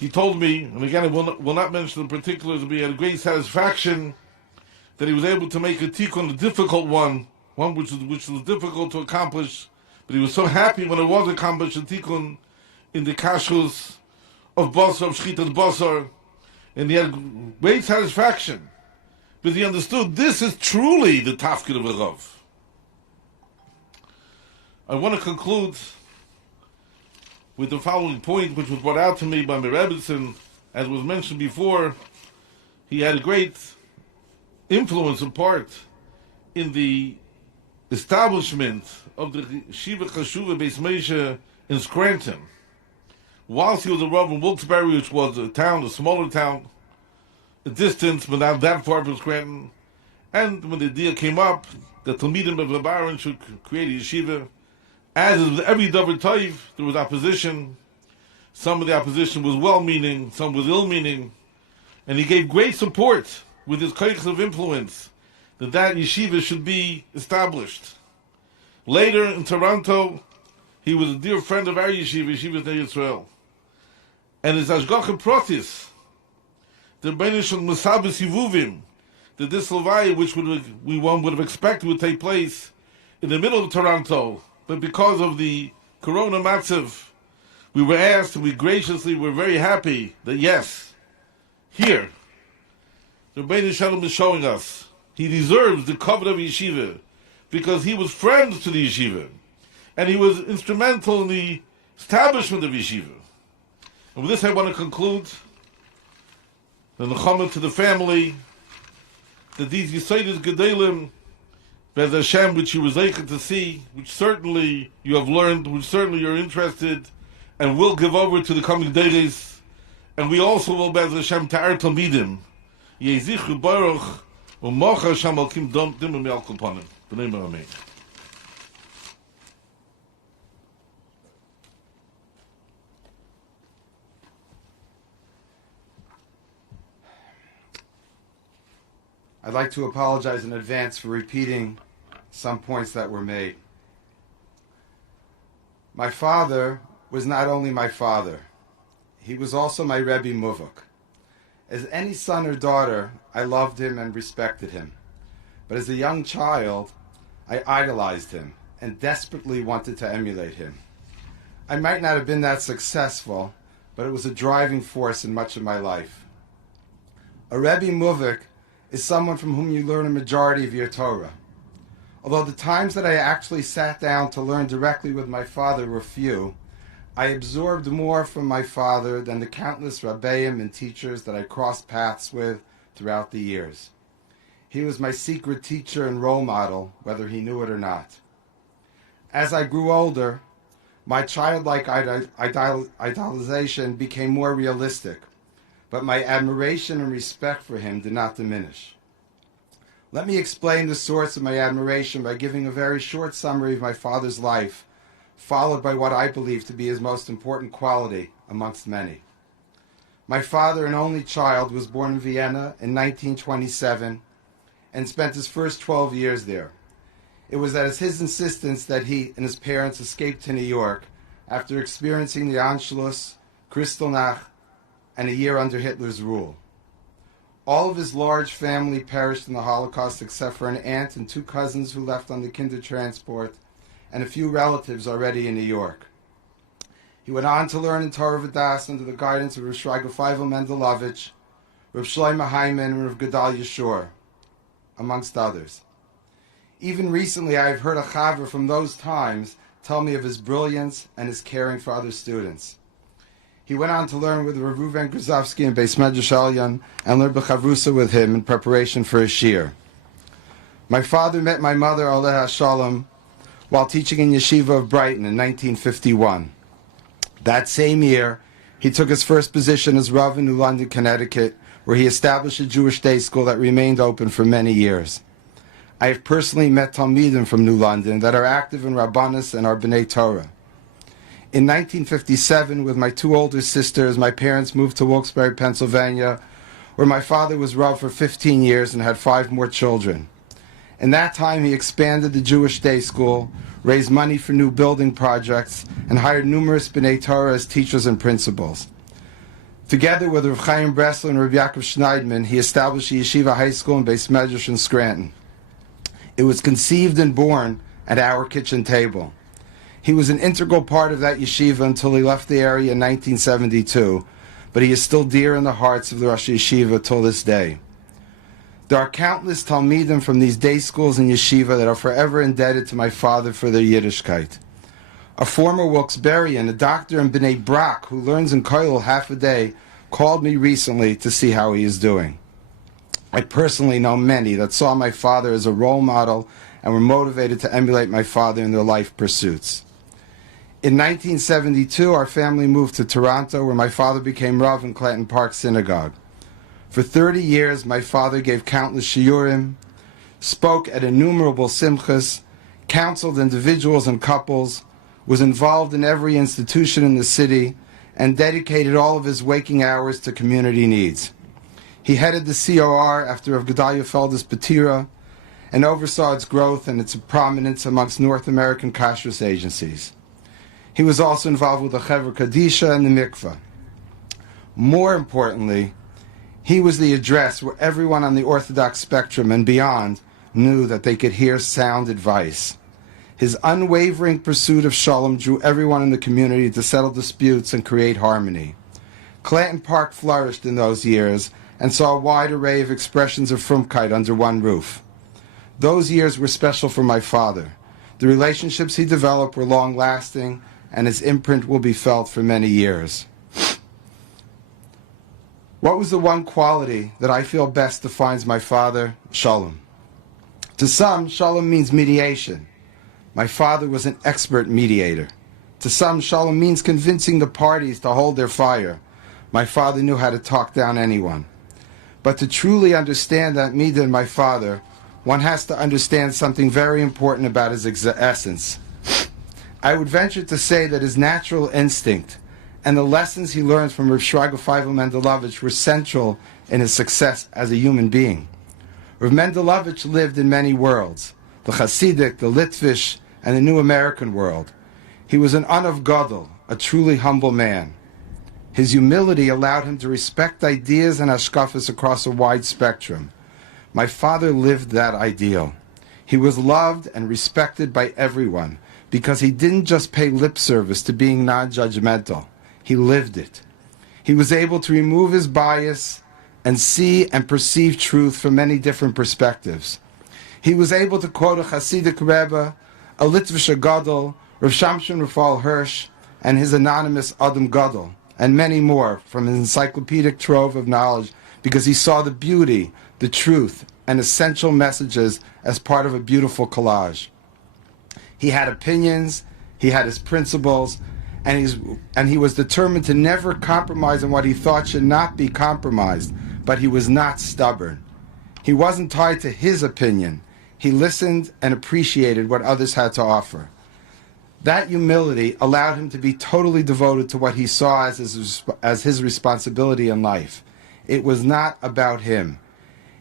he told me, and again I will not mention the particulars, but he had great satisfaction that he was able to make a tikkun, a difficult one which was difficult to accomplish, but he was so happy when it was accomplished, a tikkun in the kashrus of basar, of shchitas basar, and he had great satisfaction because he understood this is truly the tafkid of a Rav. I want to conclude with the following point, which was brought out to me by my Rebbetzin. As was mentioned before, he had a great influence and part in the establishment of the Shiva Chashuva Beis Moshe in Scranton. Whilst he was a Rav in Wilkes-Barre, which was a town, a smaller town, a distance, but not that far from Scranton, and when the idea came up that Talmidim of Lebaron should create a yeshiva, as with every Davar Tov, there was opposition. Some of the opposition was well-meaning, some was ill-meaning, and he gave great support with his koiches of influence that yeshiva should be established. Later in Toronto, he was a dear friend of our yeshiva, Yeshiva Bnei Yisrael. And his Ashgacha Protis, the Benish and Musabis Yivuvim, that this Levaya, which one would have expected would take place in the middle of Toronto, but because of the Corona Matzav, we were asked, and we graciously were very happy that yes, here, the Rebbeinu Shalom is showing us he deserves the covet of yeshiva because he was friends to the yeshiva and he was instrumental in the establishment of yeshiva. And with this I want to conclude the nechama to the family that these Yisaitis Gedalim Bez Hashem, which you were zeicher to see, which certainly you have learned, which certainly you're interested and will give over to the coming days, and we also will Bez Hashem ta'ar Talmidim Yezichu Baruch U'mocha Shamal Kim Dom Dimim Yal Kulpanim. B'nei Amen. I'd like to apologize in advance for repeating some points that were made. My father was not only my father, he was also my Rebbe Muvuk. As any son or daughter, I loved him and respected him. But as a young child, I idolized him and desperately wanted to emulate him. I might not have been that successful, but it was a driving force in much of my life. A Rebbe Muvuk is someone from whom you learn a majority of your Torah. Although the times that I actually sat down to learn directly with my father were few, I absorbed more from my father than the countless rabbeim and teachers that I crossed paths with throughout the years. He was my secret teacher and role model, whether he knew it or not. As I grew older, my childlike idolization became more realistic, but my admiration and respect for him did not diminish. Let me explain the source of my admiration by giving a very short summary of my father's life, followed by what I believe to be his most important quality amongst many. My father, an only child, was born in Vienna in 1927 and spent his first 12 years there. It was at his insistence that he and his parents escaped to New York after experiencing the Anschluss, Kristallnacht, and a year under Hitler's rule. All of his large family perished in the Holocaust except for an aunt and two cousins who left on the Kindertransport and a few relatives already in New York. He went on to learn in Torah V'das under the guidance of Rav Shraga Feivel Mendelovich, Rav Shlomo Hyman, and Rav Gedalia Shor, amongst others. Even recently I have heard a chaver from those times tell me of his brilliance and his caring for other students. He went on to learn with Rav Reuven Gruzovsky in Beis Medrash Elyon and learned B'chavrusa with him in preparation for his shir. My father met my mother, Aleh Shalom, while teaching in Yeshiva of Brighton in 1951. That same year, he took his first position as Rav in New London, Connecticut, where he established a Jewish day school that remained open for many years. I have personally met Talmidim from New London that are active in Rabbanis and are B'nai Torah. In 1957, with my two older sisters, my parents moved to Wilkes-Barre, Pennsylvania, where my father was Rav for 15 years and had 5 more children. In that time, he expanded the Jewish day school, raised money for new building projects, and hired numerous B'nai Torah as teachers and principals. Together with Rav Chaim Bresler and Rav Yaakov Schneidman, he established a yeshiva high school and Beis Medrash in Scranton. It was conceived and born at our kitchen table. He was an integral part of that yeshiva until he left the area in 1972, but he is still dear in the hearts of the Rosh Yeshiva till this day. There are countless Talmidim from these day schools and yeshiva that are forever indebted to my father for their Yiddishkeit. A former Wilkes-Barrean, a doctor in Bnei Brak, who learns in Kollel half a day, called me recently to see how he is doing. I personally know many that saw my father as a role model and were motivated to emulate my father in their life pursuits. In 1972, our family moved to Toronto, where my father became Rav in Clanton Park Synagogue. For 30 years, my father gave countless shiurim, spoke at innumerable simchas, counseled individuals and couples, was involved in every institution in the city, and dedicated all of his waking hours to community needs. He headed the COR after Rav Gedalia Felder's Patira and oversaw its growth and its prominence amongst North American kashrus agencies. He was also involved with the Chevra Kadisha and the Mikveh. More importantly, he was the address where everyone on the Orthodox spectrum and beyond knew that they could hear sound advice. His unwavering pursuit of shalom drew everyone in the community to settle disputes and create harmony. Clanton Park flourished in those years and saw a wide array of expressions of frumkeit under one roof. Those years were special for my father. The relationships he developed were long-lasting, and his imprint will be felt for many years. What was the one quality that I feel best defines my father? Shalom. To some, shalom means mediation. My father was an expert mediator. To some, shalom means convincing the parties to hold their fire. My father knew how to talk down anyone. But to truly understand that midah in my father, one has to understand something very important about his essence. I would venture to say that his natural instinct and the lessons he learned from Rav Shraga Feivel Mendelovich were central in his success as a human being. Rav Mendelovich lived in many worlds, the Hasidic, the Litvish, and the New American world. He was an Anav Gadol, a truly humble man. His humility allowed him to respect ideas and hashkafas across a wide spectrum. My father lived that ideal. He was loved and respected by everyone because he didn't just pay lip service to being non-judgmental. He lived it. He was able to remove his bias and see and perceive truth from many different perspectives. He was able to quote a Hasidic Rebbe, a Litvish Gadol, Rav Shamshon Raphael Hirsch, and his anonymous Adam Gadol, and many more from his encyclopedic trove of knowledge because he saw the beauty, the truth, and essential messages as part of a beautiful collage. He had opinions, he had his principles, and he was determined to never compromise on what he thought should not be compromised, but he was not stubborn. He wasn't tied to his opinion. He listened and appreciated what others had to offer. That humility allowed him to be totally devoted to what he saw as his responsibility in life. It was not about him.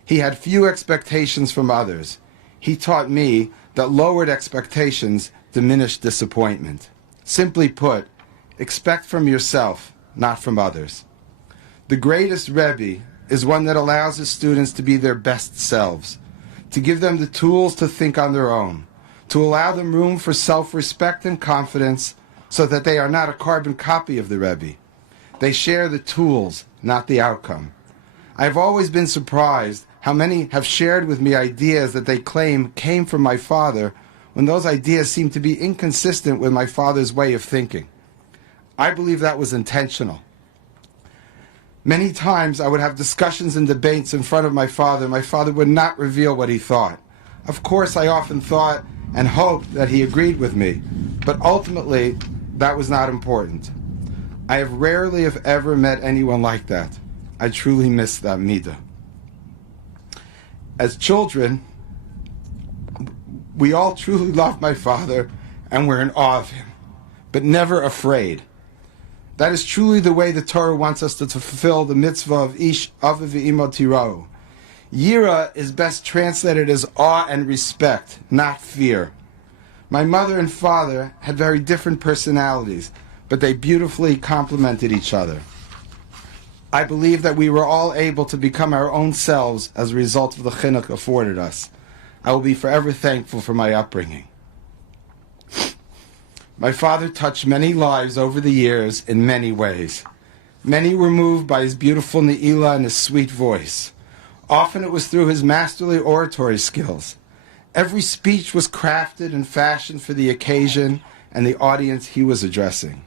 He had few expectations from others. He taught me that lowered expectations diminish disappointment. Simply put, expect from yourself, not from others. The greatest Rebbe is one that allows his students to be their best selves, to give them the tools to think on their own, to allow them room for self-respect and confidence so that they are not a carbon copy of the Rebbe. They share the tools, not the outcome. I've always been surprised how many have shared with me ideas that they claim came from my father when those ideas seem to be inconsistent with my father's way of thinking. I believe that was intentional. Many times I would have discussions and debates in front of my father. My father would not reveal what he thought. Of course, I often thought and hoped that he agreed with me, but ultimately, that was not important. I have rarely, if ever, met anyone like that. I truly miss that midah. As children, we all truly love my father and we're in awe of him, but never afraid. That is truly the way the Torah wants us to fulfill the mitzvah of Ish Aviv V'imo Tirau. Yira is best translated as awe and respect, not fear. My mother and father had very different personalities, but they beautifully complemented each other. I believe that we were all able to become our own selves as a result of the chinuch afforded us. I will be forever thankful for my upbringing. My father touched many lives over the years in many ways. Many were moved by his beautiful ne'ilah and his sweet voice. Often it was through his masterly oratory skills. Every speech was crafted and fashioned for the occasion and the audience he was addressing.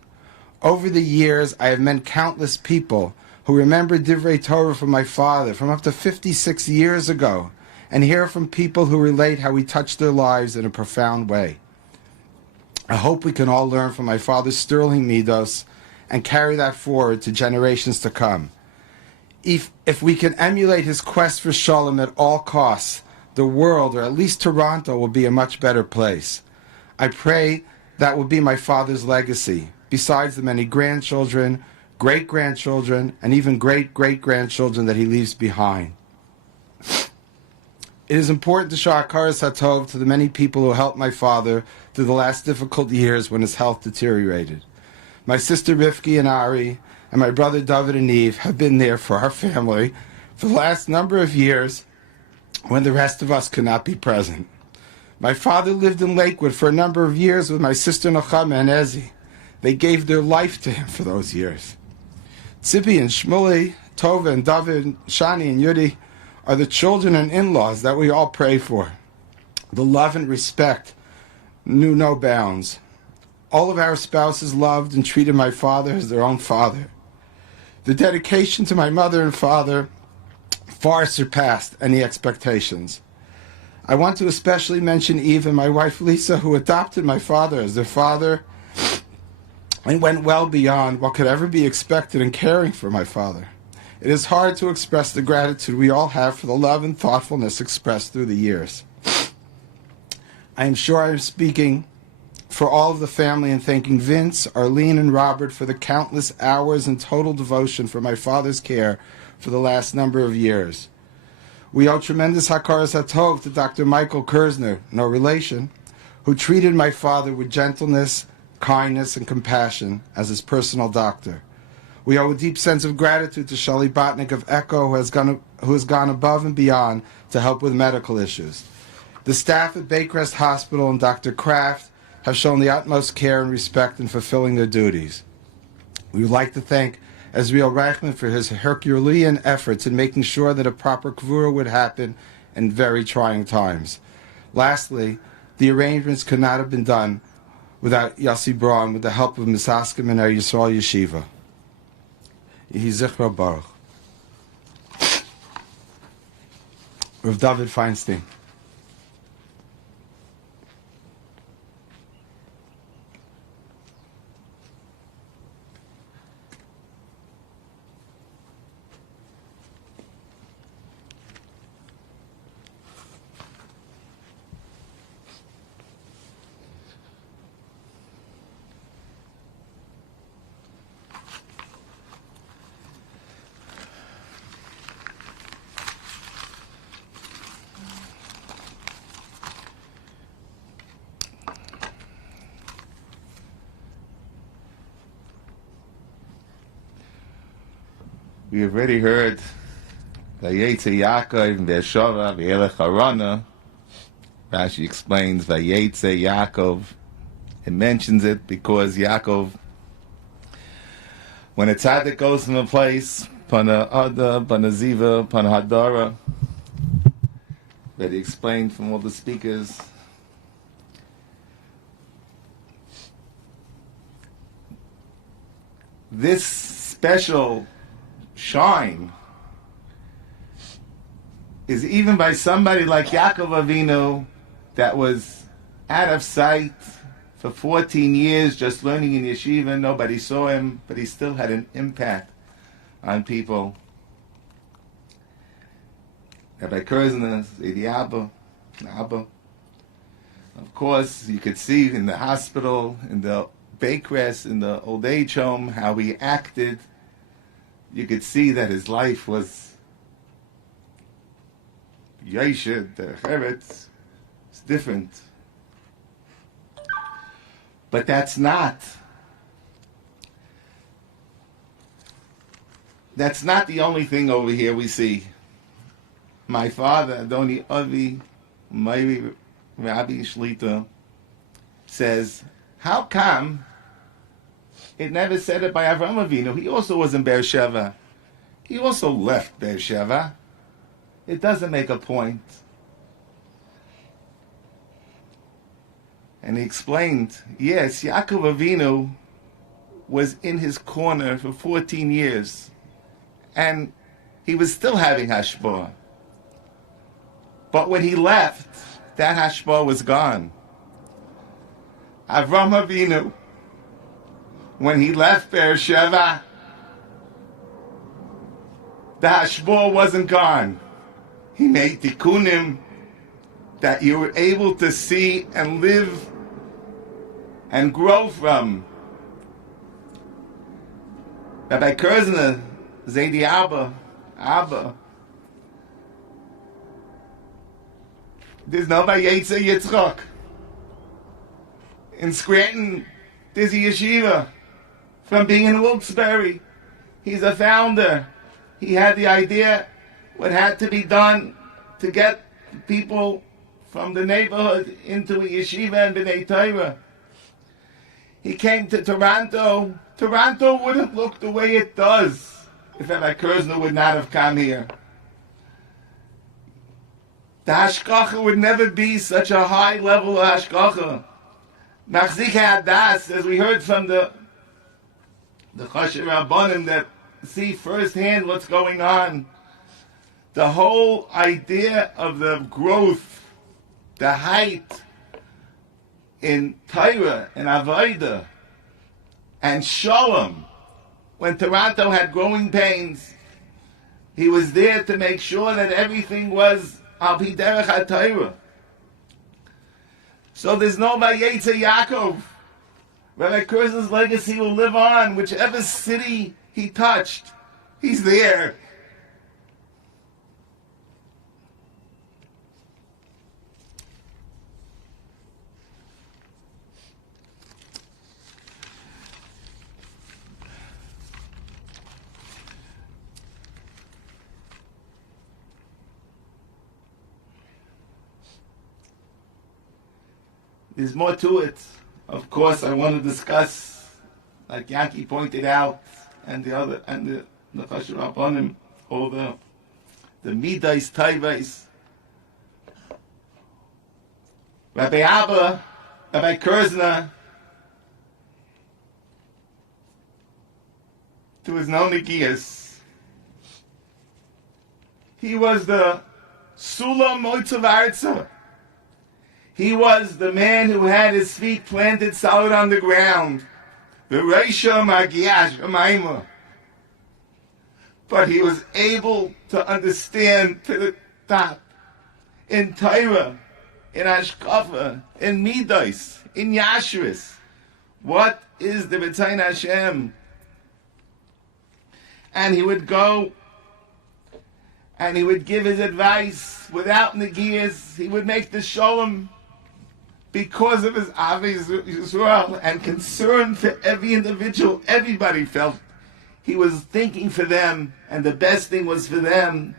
Over the years, I have met countless people who remember Divrei Torah from my father from up to 56 years ago, and hear from people who relate how he touched their lives in a profound way. I hope we can all learn from my father's sterling midos and carry that forward to generations to come. If we can emulate his quest for shalom at all costs, the world, or at least Toronto, will be a much better place. I pray that will be my father's legacy, besides the many grandchildren, great-grandchildren, and even great-great-grandchildren that he leaves behind. It is important to show hakaras hatov to the many people who helped my father through the last difficult years when his health deteriorated. My sister Rivki and Ari and my brother David and Eve have been there for our family for the last number of years when the rest of us could not be present. My father lived in Lakewood for a number of years with my sister Nechama and Ezi. They gave their life to him for those years. Tzipi and Shmuley, Tova and David, Shani and Yudi are the children and in-laws that we all pray for. The love and respect knew no bounds. All of our spouses loved and treated my father as their own father. The dedication to my mother and father far surpassed any expectations. I want to especially mention Eve and my wife Lisa, who adopted my father as their father and went well beyond what could ever be expected in caring for my father. It is hard to express the gratitude we all have for the love and thoughtfulness expressed through the years. I am sure I am speaking for all of the family in thanking Vince, Arlene, and Robert for the countless hours and total devotion for my father's care for the last number of years. We owe tremendous hakaras hatov to Dr. Michael Kerzner, no relation, who treated my father with gentleness, kindness, and compassion as his personal doctor. We owe a deep sense of gratitude to Shali Botnick of ECHO, who has gone above and beyond to help with medical issues. The staff at Baycrest Hospital and Dr. Kraft have shown the utmost care and respect in fulfilling their duties. We would like to thank Ezriel Reichman for his Herculean efforts in making sure that a proper kavura would happen in very trying times. Lastly, the arrangements could not have been done without Yossi Braun, with the help of Misaskim and our Yisrael Yeshiva. Yehi Zichro Baruch. Rav David Feinstein. We have already heard Vayetze Yaakov and Beersheva V'elech Harana. Rashi explains Vayetze Yaakov. It mentions it because Yaakov, when a tzaddik goes from a place, Pana Ada, Pana Ziva, Pana Hadara, that he explained from all the speakers, this special shine is even by somebody like Yaakov Avinu that was out of sight for 14 years just learning in yeshiva. Nobody saw him, but he still had an impact on people. Rabbi Kerzner, Zedi Abba. Of course, you could see in the hospital, in the Baycrest, in the old age home, how he acted. You could see that his life was Yeshed, Heretz. It's different. But that's not That's not the only thing over here we see. My father, Adoni Avi, maybe Rabbi Shlita, says, how come it never said it by Avraham Avinu? He also was in Beersheba. He also left Beersheba. It doesn't make a point. And he explained, yes, Yaakov Avinu was in his corner for 14 years. And he was still having hashpah. But when he left, that hashpah was gone. Avram Avinu, when he left Beersheba, the hashpah wasn't gone. He made tikkunim that you were able to see and live and grow from. Rabbi Kerzner, Zaidi Abba, there's no Vayetze Yitzchok. In Scranton, there's a yeshiva. From being in Wilkes-Barre, he's a founder. He had the idea what had to be done to get people from the neighborhood into a yeshiva and B'nai Torah. He came to Toronto. Toronto wouldn't look the way it does if Rabbi Kerzner would not have come here. The hashgacha would never be such a high level of hashgacha. Machzikei Hadas, as we heard from the Chasher Rabbanim that see firsthand what's going on. The whole idea of the growth, the height in Torah and Avodah and Shalom, when Toronto had growing pains, he was there to make sure that everything was al pi derech haTorah. So there's no Vayetze Yaakov. Rabbi Kerzner's legacy will live on. Whichever city he touched, he's there. There's more to it. Of course, I want to discuss, like Yankee pointed out, and the Chasher Rabbanim, all the Midais, Taivais. Rabbi Abba, Rabbi Kerzner, to his no negias. He was the Sulam Moitzav Arza. He was the man who had his feet planted solid on the ground. The Reisha Magiash Amaima. But he was able to understand to the top. In Torah, in Ashkafa, in Midas, in Yashris. What is the B'tzayin Hashem? And he would go and he would give his advice without negias. He would make the shalom because of his Avi Yisrael and concern for every individual. Everybody felt he was thinking for them, and the best thing was for them.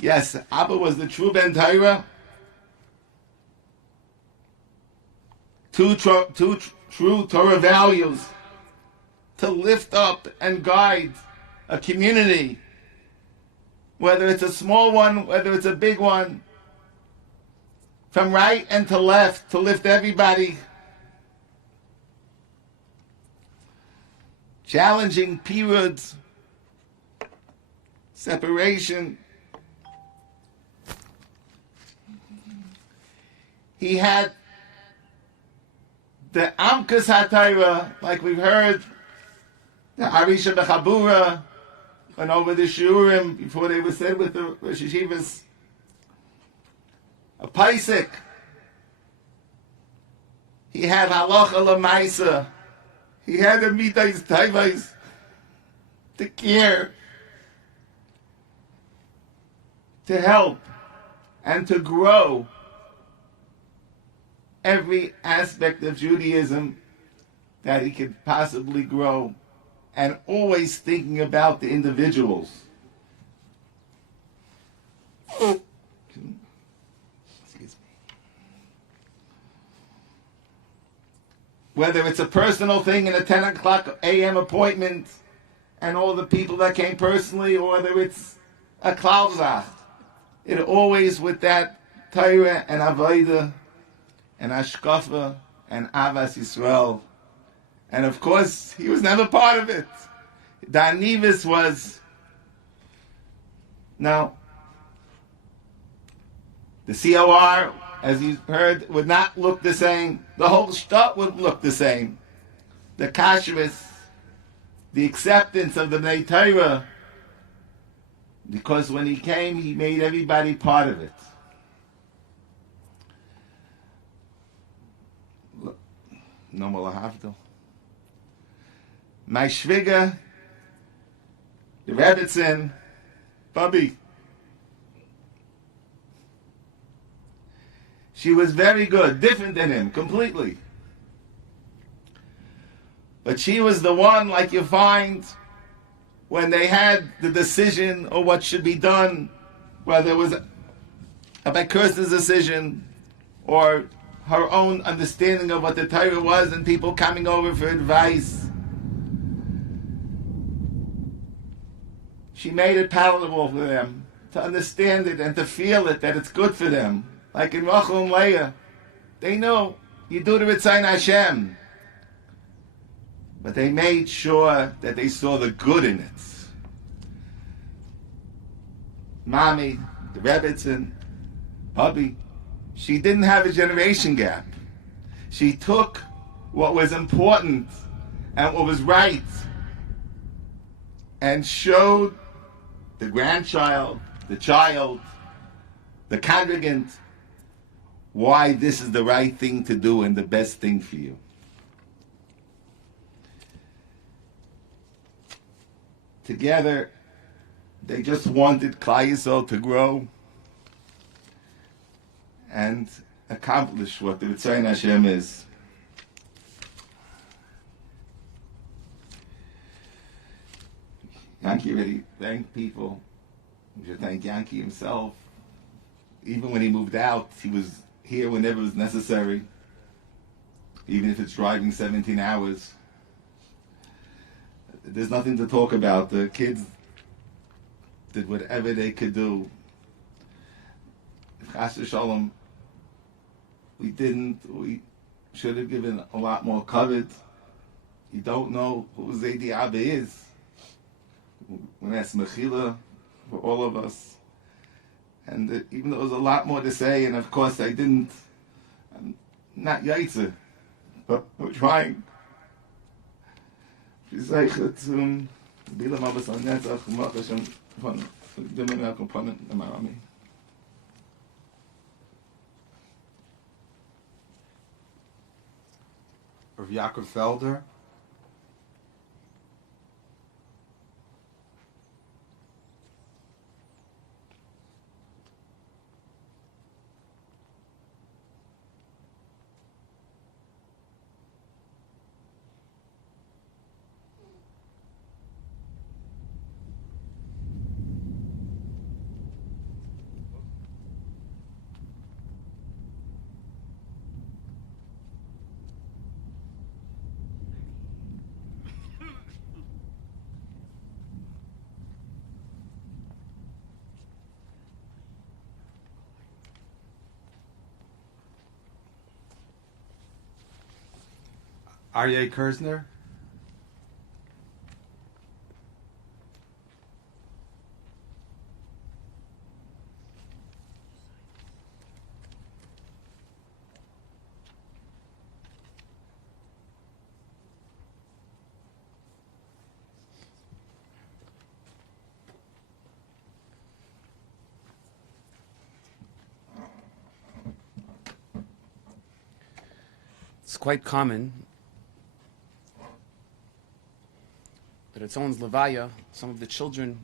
Yes, Abba was the true Ben Torah. Two true Torah values to lift up and guide a community, whether it's a small one, whether it's a big one, from right and to left, to lift everybody. Challenging periods, separation. He had the Amkas HaTorah, like we've heard, the Arisha Bechabura, went over the Shurim before they were said with the Rosh Yeshivas. A Paisik. He had Halacha L'Maisa. He had the Mitais Taivais to care, to help, and to grow every aspect of Judaism that he could possibly grow, and always thinking about the individuals. Excuse me. Whether it's a personal thing in a 10 o'clock a.m. appointment and all the people that came personally, or whether it's a Klauzach, it always with that Torah and Avodah and Ashkafa and Avas Yisrael. And of course, he was never part of it. The Anivis was, now, the COR, as you heard, would not look the same. The whole shtat would look the same. The kashrus, the acceptance of the Bnei Torah, because when he came, he made everybody part of it. No more lahavdil. My Schwieger, the Rebbitzin, Bubby. She was very good, different than him, completely. But she was the one, like you find, when they had the decision or what should be done, whether it was about Kerzner's decision or her own understanding of what the Torah was and people coming over for advice. She made it palatable for them to understand it and to feel it, that it's good for them. Like in Rachel and Leah, they know you do the Ritzayin Hashem, but they made sure that they saw the good in it. Mommy, the Rebbitzin, Hubby, she didn't have a generation gap. She took what was important and what was right and showed the grandchild, the child, the congregant, why this is the right thing to do and the best thing for you. Together, they just wanted Klal Yisrael to grow and accomplish what the Ritzayin Hashem is. Yankee already thanked people. We should thank Yankee himself. Even when he moved out, he was here whenever it was necessary, even if it's driving 17 hours. There's nothing to talk about. The kids did whatever they could do. Chas v'shalom, we should have given a lot more covet. You don't know who Zaidi Abba is. When that's Mechila for all of us. And even though there was a lot more to say, and of course I'm not Yaitze, but we're trying. Of Yaakov Felder. Aryeh Kerzner. It's quite common that at someone's Levaya, some of the children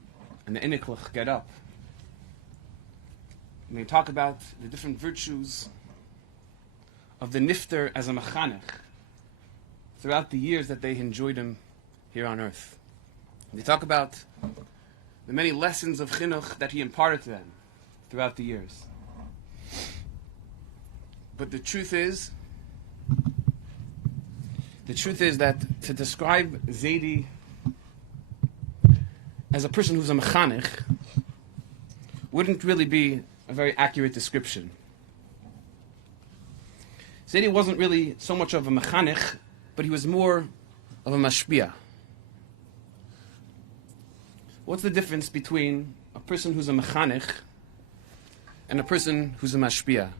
and the Iniklach get up and they talk about the different virtues of the Nifter as a Mechanech throughout the years that they enjoyed him here on earth. They talk about the many lessons of Chinuch that he imparted to them throughout the years. But the truth is that to describe Zaidi as a person who's a Mechanech wouldn't really be a very accurate description. Zaidi wasn't really so much of a Mechanech, but he was more of a Mashpia. What's the difference between a person who's a Mechanech and a person who's a Mashpia?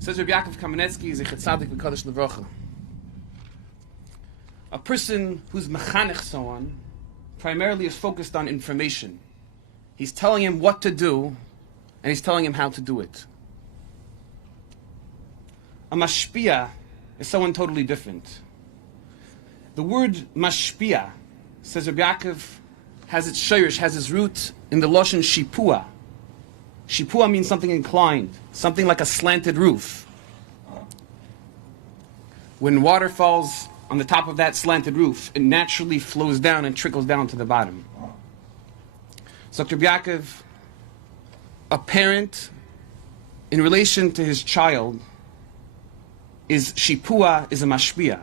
Says Rabbi Yaakov Kamenetsky, Zechet Tzadik V'Kadosh L'Vrocha. A person who's Mechanech someone primarily is focused on information. He's telling him what to do, and he's telling him how to do it. A Mashpia is someone totally different. The word Mashpia, says Rabbi Yaakov, has its shayrish, has its root in the Lashon Shipua. Shipua means something inclined, something like a slanted roof. When water falls on the top of that slanted roof, it naturally flows down and trickles down to the bottom. So Rabbi Yaakov, a parent in relation to his child, is Shipua, is a Mashpia.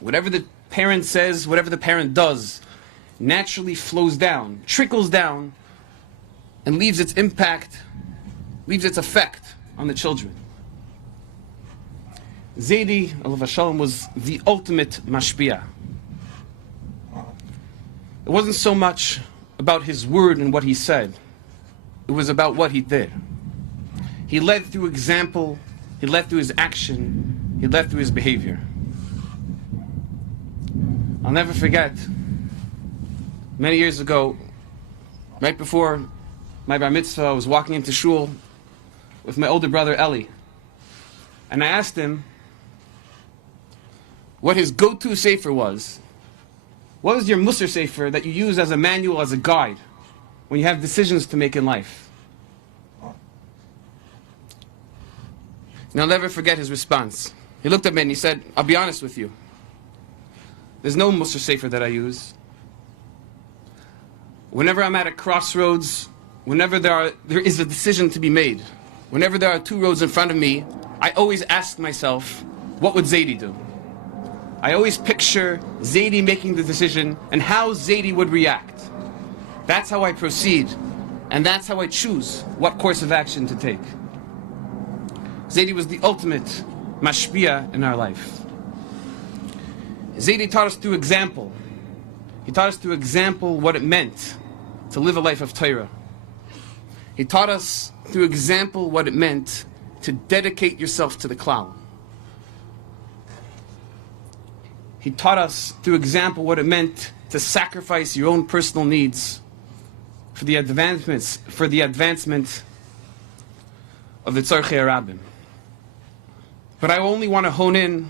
Whatever the parent says, whatever the parent does, naturally flows down, trickles down, and leaves its impact, leaves its effect on the children. Zaidi, alav hashalom, was the ultimate Mashpia. It wasn't so much about his word and what he said. It was about what he did. He led through example, he led through his action, he led through his behavior. I'll never forget, many years ago, right before my bar mitzvah, I was walking into shul with my older brother Eli, and I asked him what his go-to sefer was. What was your Musar sefer that you use as a manual, as a guide, when you have decisions to make in life? And I'll never forget his response. He looked at me and he said, I'll be honest with you. There's no Musar sefer that I use. Whenever I'm at a crossroads, whenever there is a decision to be made, whenever there are two roads in front of me, I always ask myself, what would Zaidi do? I always picture Zaidi making the decision and how Zaidi would react. That's how I proceed, and that's how I choose what course of action to take. Zaidi was the ultimate mashpia in our life. Zaidi taught us through example. He taught us through example what it meant to live a life of Torah. He taught us through example what it meant to dedicate yourself to the Klal. He taught us through example what it meant to sacrifice your own personal needs for the advancement of the Tzarchei HaRabim. But I only want to hone in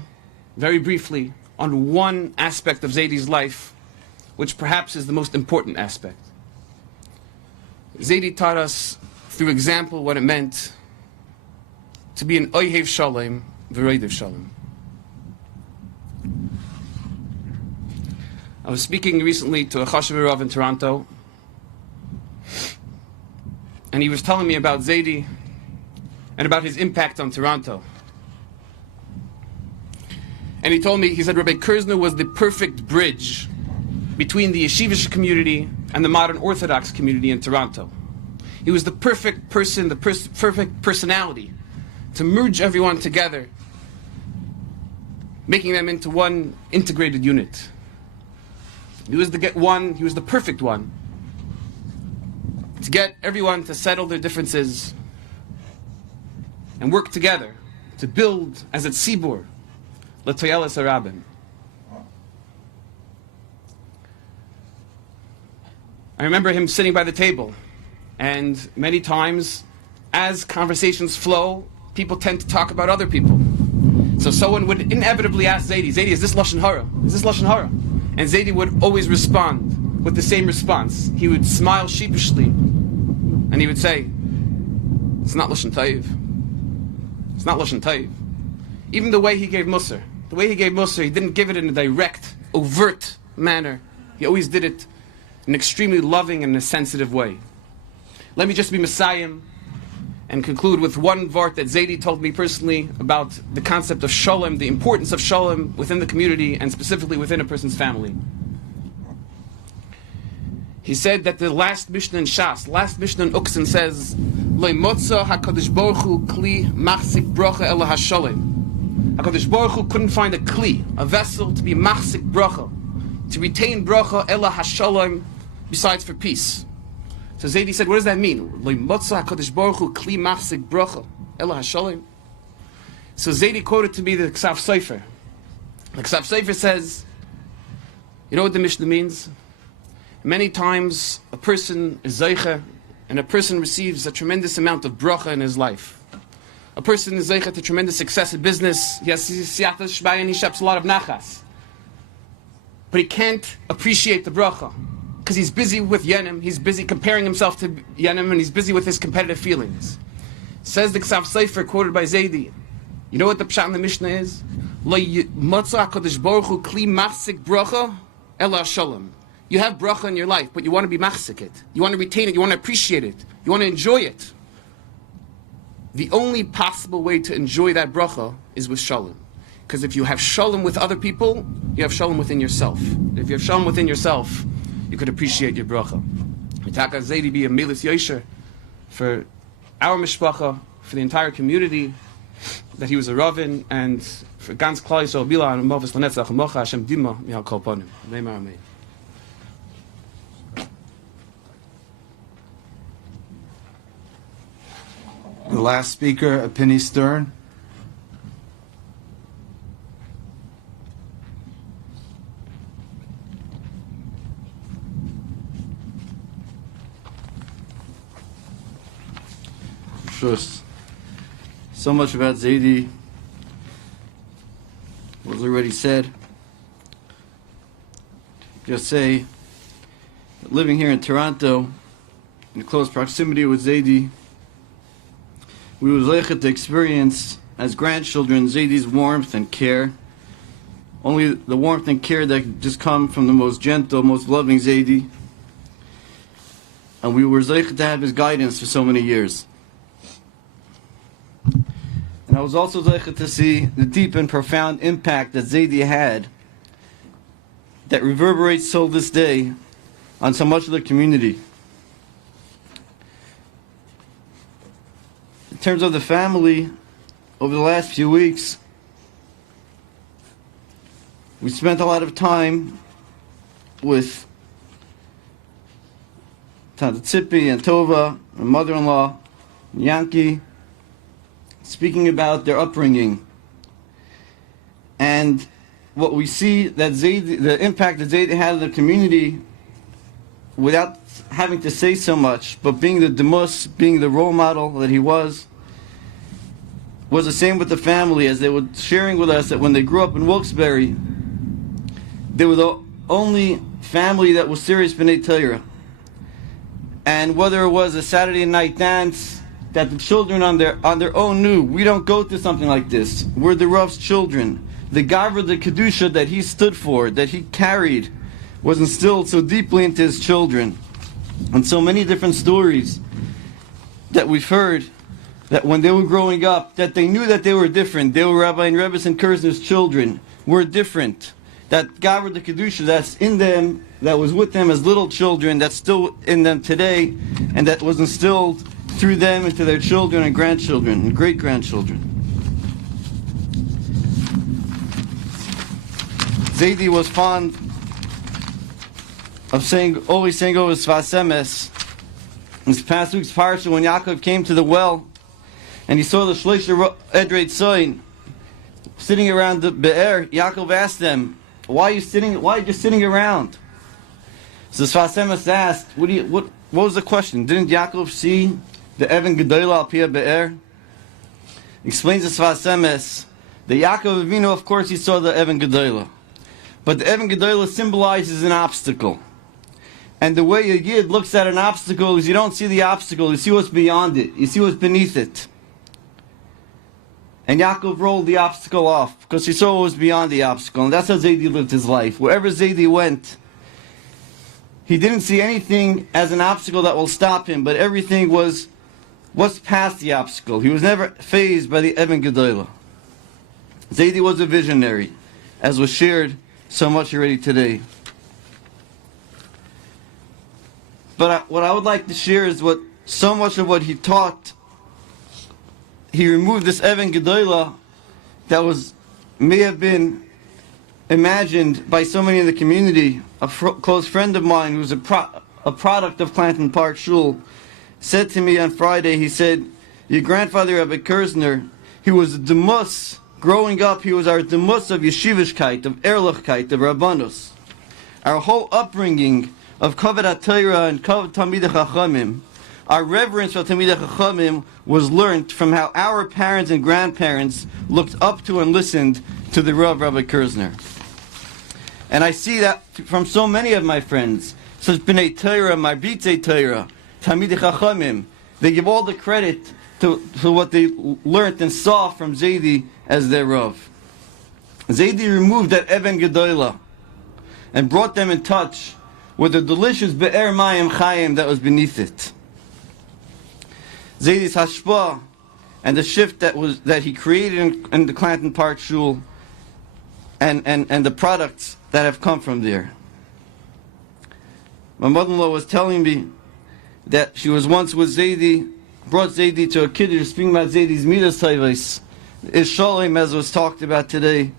very briefly on one aspect of Zaidi's life, which perhaps is the most important aspect. Zaidi taught us through example what it meant to be an Oyhev Shalom, V'Roidev Shalom. I was speaking recently to a HaRav in Toronto, and he was telling me about Zaidi and about his impact on Toronto. And he told me, he said, Rabbi Kerzner was the perfect bridge between the yeshivish community and the modern Orthodox community in Toronto. He was the perfect person, the perfect personality to merge everyone together, making them into one integrated unit. He was the perfect one to get everyone to settle their differences and work together to build as a tzibur, l'toyeles HaRabim. I remember him sitting by the table, and many times, as conversations flow, people tend to talk about other people. So someone would inevitably ask Zaidi, is this Lashon Hara? Is this Lashon Hara? And Zaidi would always respond with the same response. He would smile sheepishly, and he would say, it's not Lashon Taiv. It's not Lashon Tov. Even the way he gave Musar. The way he gave Musar, he didn't give it in a direct, overt manner. He always did it in an extremely loving and a sensitive way. Let me just be Messiah and conclude with one vart that Zaidi told me personally about the concept of shalom, the importance of shalom within the community and specifically within a person's family. He said that the last Mishnah in Shas, last Mishnah in Uksin says, Lo motza HaKadosh Baruch Hu kli machzik bracha ela hashalom. HaKadosh Baruch Hu couldn't find a kli, a vessel to be machzik bracha, to retain bracha ela hashalom, besides for peace. So Zaidi said, what does that mean? Lo motza HaKadosh Baruch Hu kli machzik bracha ela hashalom. So Zaidi quoted to me the Ksav Sefer. The Ksav Sefer says, you know what the Mishnah means? Many times a person is zeicha and a person receives a tremendous amount of bracha in his life. A person is zeicha to tremendous success in business. He has siyata shbaya and he sheps a lot of nachas. But he can't appreciate the bracha because he's busy with Yenim, he's busy comparing himself to Yenim, and he's busy with his competitive feelings. Says the Ksav Sefer, quoted by Zaidi. You know what the pshat in the Mishnah is? Lo motza HaKadosh Baruch Hu kli machzik bracha ela shalom. You have bracha in your life, but you want to be machzik it. You want to retain it. You want to appreciate it. You want to enjoy it. The only possible way to enjoy that bracha is with shalom. Because if you have shalom with other people, you have shalom within yourself. If you have shalom within yourself, you could appreciate your bracha. Mitaka Zaidi be a milas yosher for our mishpacha, for the entire community, that he was a ravin, and for Gans Klal Yisrael Bila and Movis Lanetzach Mocha Hashem Dima Mihal Kol Panim. Neymar Amen. The last speaker, Penny Stern. Shush. So much about Zaidi was already said. Just say that living here in Toronto, in close proximity with Zaidi, we were zeichet to experience as grandchildren Zaidi's warmth and care. Only the warmth and care that just come from the most gentle, most loving Zaidi. And we were zeichet to have his guidance for so many years. And I was also zeichet to see the deep and profound impact that Zaidi had that reverberates till this day on so much of the community. In terms of the family, over the last few weeks, we spent a lot of time with Tante Tzipi and Tova, my mother-in-law, Yankee, speaking about their upbringing. And what we see that Zaidi, the impact that Zaidi had on the community, without having to say so much, but being the demus, being the role model that he was the same with the family, as they were sharing with us that when they grew up in Wilkes-Barre, they were the only family that was serious b'nai Torah. And whether it was a Saturday night dance that the children on their own knew, we don't go to something like this. We're the Rav's children. The Gavra, the Kedusha that he stood for, that he carried, was instilled so deeply into his children. And so many different stories that we've heard, that when they were growing up, that they knew that they were different. They were Rabbi and Rebbe's and Kerzner's children. Were different. That Gavra, the Kedusha that's in them, that was with them as little children, that's still in them today, and that was instilled through them into their children and grandchildren and great-grandchildren. Zaidi was fond of always saying over Sfas Emes. In this past week's parsha, when Yaakov came to the well, and he saw the Shloisha Edrei Tzoyin sitting around the Be'er, Yaakov asked them, why are you just sitting around? So Sfas Emes asked, what was the question? Didn't Yaakov see the Evan Gedolah al Pia Be'er? Explains the Sfas Emes, the Yaakov Avinu, of course he saw the Evan Gedolah. But the Evan Gedolah symbolizes an obstacle. And the way a Yid looks at an obstacle is you don't see the obstacle, you see what's beyond it, you see what's beneath it. And Yaakov rolled the obstacle off because he saw it was beyond the obstacle. And that's how Zaidi lived his life. Wherever Zaidi went, he didn't see anything as an obstacle that will stop him, but everything was what's past the obstacle. He was never fazed by the Even Gedolah. Zaidi was a visionary, as was shared so much already today. But what I would like to share is what so much of what he taught, he removed this Even Gedolah that may have been imagined by so many in the community. A close friend of mine who's a product of Clanton Park Shul said to me on Friday, he said, your grandfather Rabbi Kerzner, he was a demus. Growing up, he was our demus of yeshivishkeit, of erlichkeit, of rabbanus. Our whole upbringing of kavod HaTorah and kavod Talmidei Chachamim, our reverence for Talmidei Chachamim was learnt from how our parents and grandparents looked up to and listened to the Rav Rabbi Kerzner. And I see that from so many of my friends, such B'nai Torah, Marbitei Torah, Talmidei Chachamim. They give all the credit to what they learnt and saw from Zaidi as their Rav. Zaidi removed that Even Gedolah and brought them in touch with the delicious Be'er Mayim Chayim that was beneath it. Zaidi's hashpah and the shift that he created in the Clanton Park Shul and the products that have come from there. My mother-in-law was telling me that she was once with Zaidi, brought Zaidi to a kiddush, speaking about Zaidi's midas tayvos, Ish Shalom, as was talked about today.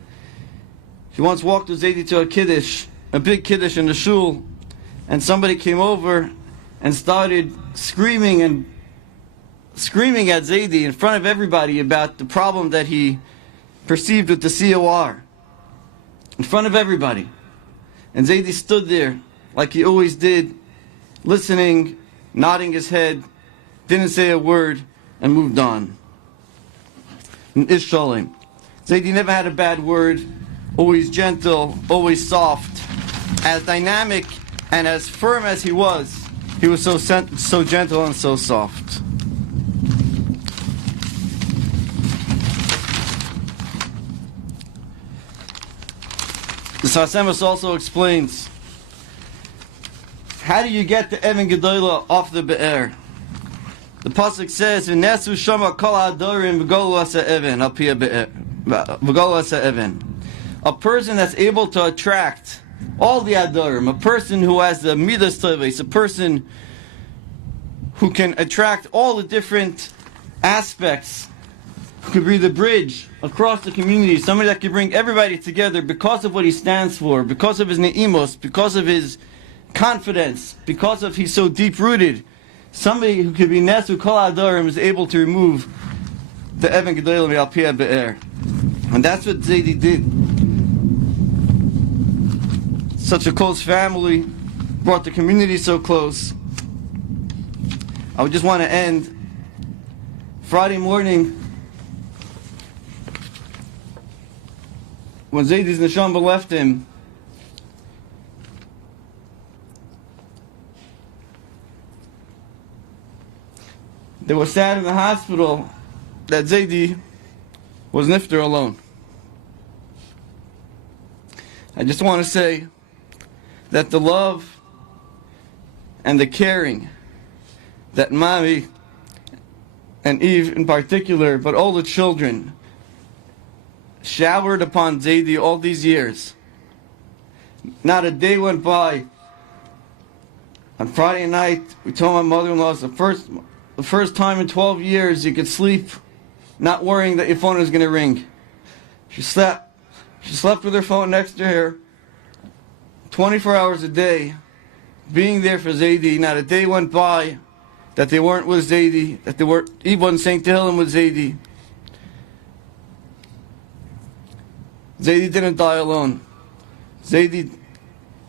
She once walked with Zaidi to a kiddush, a big kiddush in the shul, and somebody came over and started screaming at Zaidi in front of everybody about the problem that he perceived with the COR. In front of everybody. And Zaidi stood there like he always did, listening, nodding his head, didn't say a word, and moved on. Ish Shalom. Zaidi never had a bad word, always gentle, always soft. As dynamic and as firm as he was so gentle and so soft. The Sasemus also explains, how do you get the Even Gedolah off the Be'er? The pasuk says, "V'nesu shama kol ha'adorim v'golu asa even al pi ha'be'er, v'golu asa even." A person that's able to attract all the adorim, a person who has the midas tovos, a person who can attract all the different aspects, who could be the bridge across the community, somebody that could bring everybody together because of what he stands for, because of his ne'imos, because of his confidence, because of he's so deep-rooted. Somebody who could be Nesu Kol Adorim is able to remove the Even Gedolah Me'al Pi HaBe'er. And that's what Zaidi did. Such a close family, brought the community so close. I would just want to end Friday morning when Zaidi's neshama left him. They were sad in the hospital that Zaidi was nifter alone. I just want to say that the love and the caring that Mommy and Eve in particular, but all the children, showered upon Zaidi all these years. Not a day went by. On Friday night, we told my mother-in-law it's the first time in 12 years you could sleep not worrying that your phone is going to ring. She slept with her phone next to her 24 hours a day, being there for Zaidi. Not a day went by that they weren't with Zaidi, that they weren't, Eve wasn't saying Tehillim with Zaidi. Zaidi didn't die alone. Zaidi's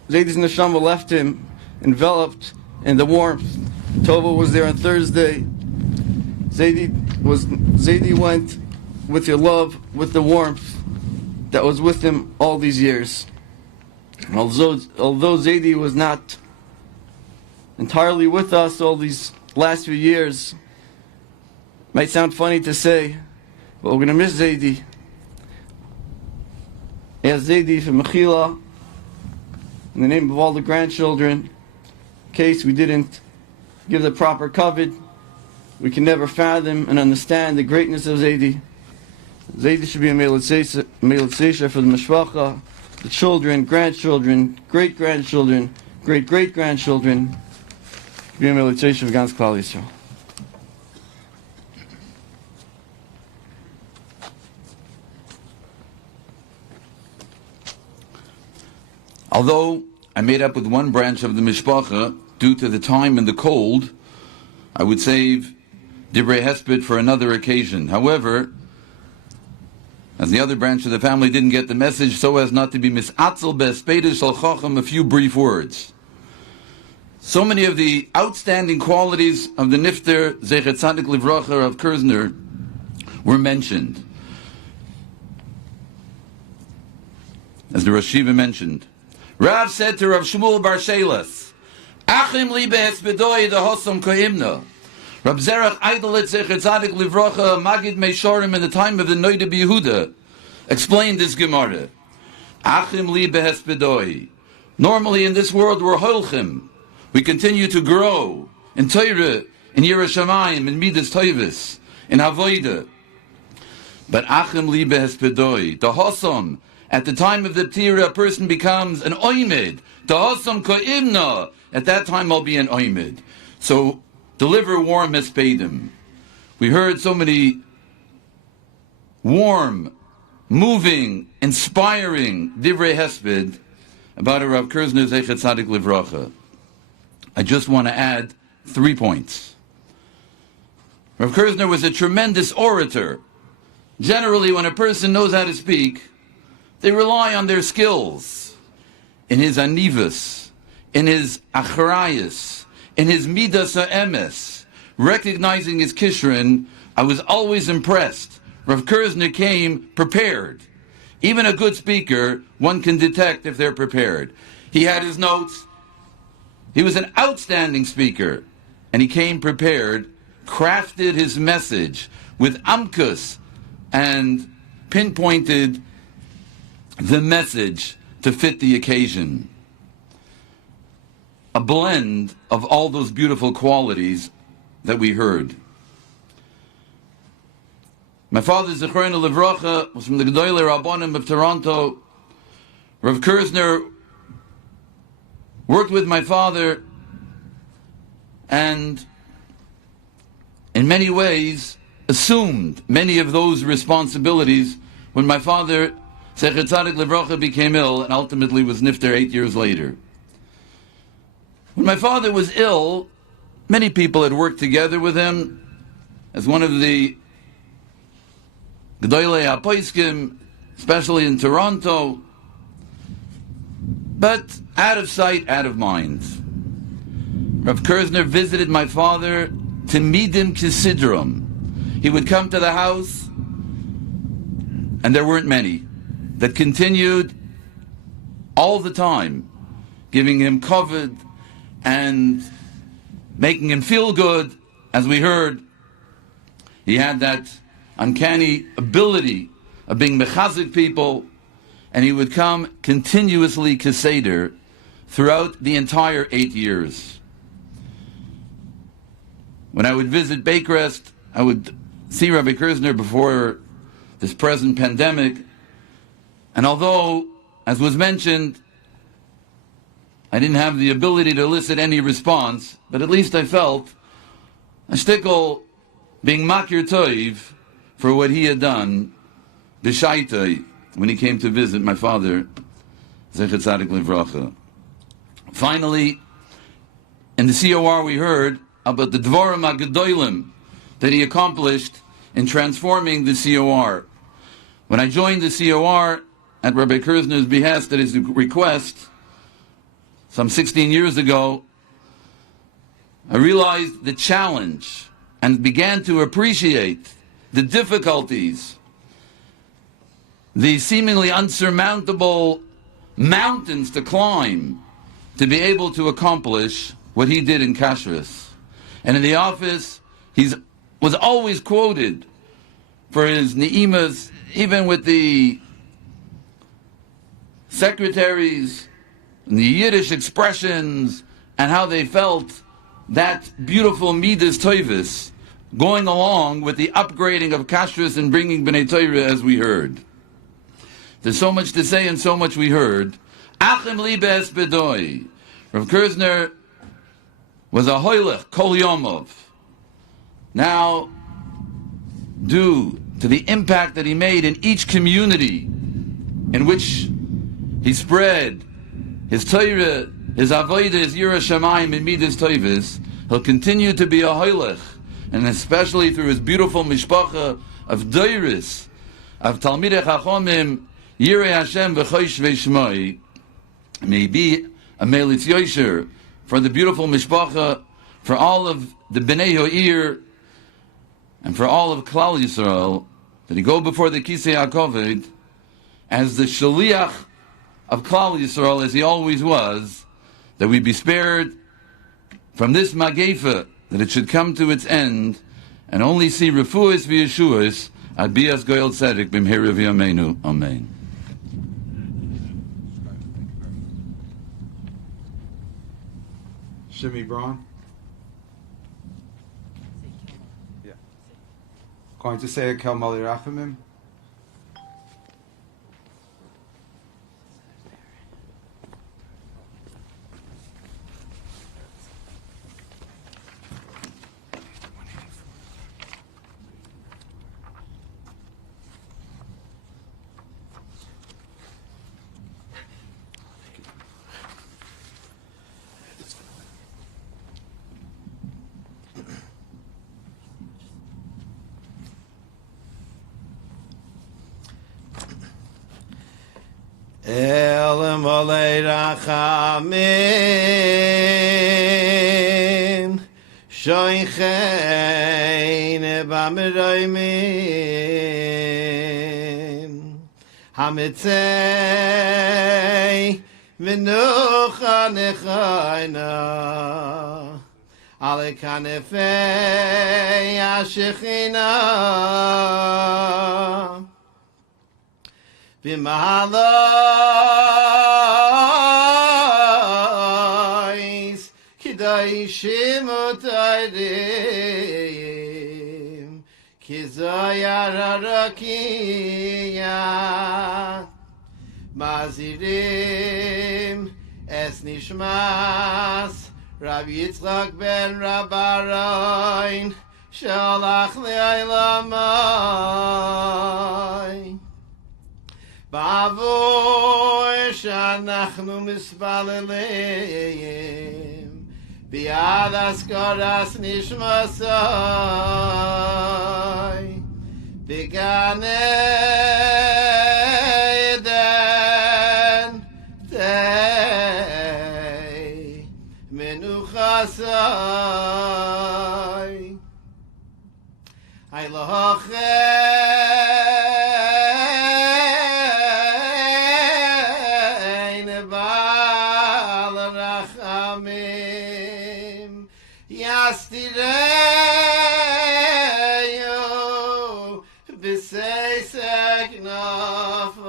neshama left him enveloped in the warmth. Tova was there on Thursday. Zaidi went with your love, with the warmth that was with him all these years. Although Zaidi was not entirely with us all these last few years, might sound funny to say, But we're going to miss Zaidi. Ask Zaidi for Mechila, in the name of all the grandchildren, in case we didn't give the proper covet. We can never fathom and understand the greatness of Zaidi. Zaidi should be a Meilat Seisha for the Mishpacha, the children, grandchildren, great-grandchildren, great-great-grandchildren. Be a Meilat Seisha for Gans Klal Yisrael. Although I made up with one branch of the Mishpacha, due to the time and the cold, I would save Divrei Hesped for another occasion. However, as the other branch of the family didn't get the message, so as not to be misatzel be'espedish al chacham, a few brief words. So many of the outstanding qualities of the Nifter Zeichet Tzadik Livracha of Kerzner were mentioned. As the Rosh Yeshiva mentioned, Rav said to Rav Shmuel Bar Shelas, Achim li be'espedoi the hosam koimna. Rab Zerach Eidelet Zecher Tzadik Livrocha Magid Meishorim in the time of the Noida B'Yehuda explained this Gemara. Achim li behespedoi. Normally in this world we're holchim. We continue to grow in Torah, in Yerushalayim, in Midas Toivis, in Havoida. But Achim li behespedoi. The Hosom, at the time of the Ptira, a person becomes an Oimid. The Hosom ko'imna. At that time I'll be an Oimid. So, deliver warm espedim. We heard so many warm, moving, inspiring divrei hesped about a Rav Kerzner Zeichet Tzadik Livracha. I just want to add 3 points. Rav Kerzner was a tremendous orator. Generally, when a person knows how to speak, they rely on their skills. In his anivus, in his achrayus, in his midas ha'emes, recognizing his kishrin, I was always impressed. Rav Kerzner came prepared. Even a good speaker, one can detect if they're prepared. He had his notes. He was an outstanding speaker. And he came prepared, crafted his message with amkus, and pinpointed the message to fit the occasion. A blend of all those beautiful qualities that we heard. My father, Zechrona Livracha, was from the Gedolei Rabbanim of Toronto. Rav Kerzner worked with my father and in many ways assumed many of those responsibilities when my father, Zeichet Tzadik Livracha, became ill and ultimately was nifter 8 years later. When my father was ill, many people had worked together with him as one of the Gedolei HaPoiskim, especially in Toronto, but out of sight, out of mind. Rav Kerzner visited my father to Midim Kisidrum. He would come to the house, and there weren't many, that continued all the time, giving him kavod and making him feel good. As we heard, he had that uncanny ability of being mechazik people, and he would come continuously keseder throughout the entire 8 years. When I would visit Bakerest, I would see Rabbi Kerzner before this present pandemic, and although, as was mentioned, I didn't have the ability to elicit any response, but at least I felt a shtickle being makir toiv for what he had done, b'shaitai, when he came to visit my father, Zeichet Tzadik Livracha. Finally, in the COR we heard about the Dvorim HaGedolim that he accomplished in transforming the COR. When I joined the COR at Rabbi Kerzner's behest, at his request, some 16 years ago, I realized the challenge and began to appreciate the difficulties, the seemingly unsurmountable mountains to climb to be able to accomplish what he did in Kashrus. And in the office, he was always quoted for his ni'imas, even with the secretaries, and the Yiddish expressions, and how they felt that beautiful Midas Toivis going along with the upgrading of Kashrus and bringing B'nai Torah, as we heard. There's so much to say and so much we heard. Achim Libes Bedoi. Rav Kerzner was a hoylech kol yomov. Now, due to the impact that he made in each community in which he spread his Torah, his Avodah, his Yirah Shamayim, and Midas Toivis, he'll continue to be a hoylech, and especially through his beautiful mishpacha of Doiris, of Talmidei Chachomim, Yirei Hashem v'chosh v'shmoi, may be a Melitz Yosher for the beautiful mishpacha, for all of the Bnei Yo'ir, and for all of Klal Yisrael, that he go before the Kisei HaKoved as the Shaliach of Klal Yisrael, as he always was, that we be spared from this Magefa, that it should come to its end, and only see Refuas v'Yeshuas ad Bias Goyel Tzedek b'mhera v'yameinu. Amen. Shimmy Braun? Yeah. Going to say a Kel Mali Rachamim? El Molei Rachamim Shoichein Bamiroimim Hamitzei Menucha Nechaina Ale Kanefei Ashechina B'mahalais Kidayishim Utayrim Kizoyar Arakiya Mazirim Es Nishmas Rav Yitzchok ben Rabaroin Shalach Le'olamai Ba'avoy she'anachnu mispalelim B'yad askaras nishmasai B'gan Eden Tei Menuchasai Hay Yastireyo b'seisek nafav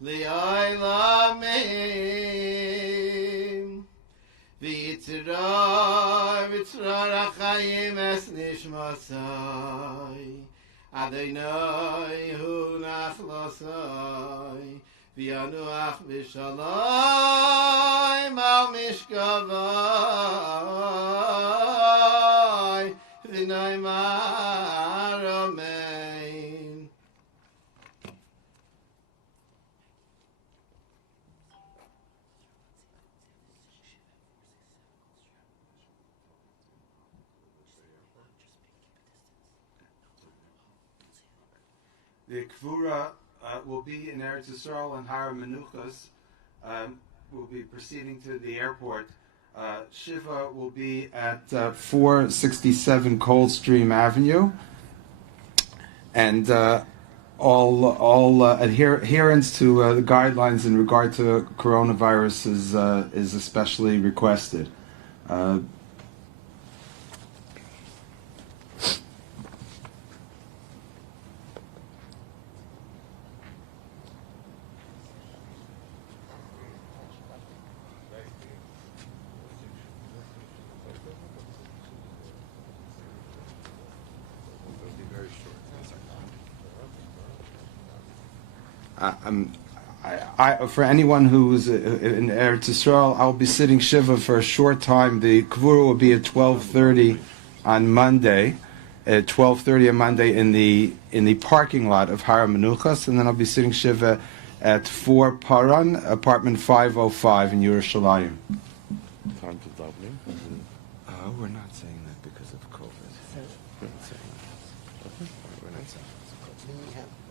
li'olamim v'yitzrar achayim es nishmasai Adonai hu nachlosai V'yanuach b'shalom al mishkavai v'noimar amen. The Kvura will be in Eretz Yisrael and HaRav Menuchas. Will be proceeding to the airport. Shiva will be at 467 Coldstream Avenue, and all adherence to the guidelines in regard to coronavirus is especially requested. For anyone who's in Eretz Yisrael, I'll be sitting Shiva for a short time. The Kvura will be at 12:30 on Monday. At 12:30 on Monday in the parking lot of HaRav Menuchas, and then I'll be sitting Shiva at 4 Paran, apartment 505 in Yerushalayim. Time to davening. We're not saying that because of COVID. We're not saying that. We're not saying that because of COVID.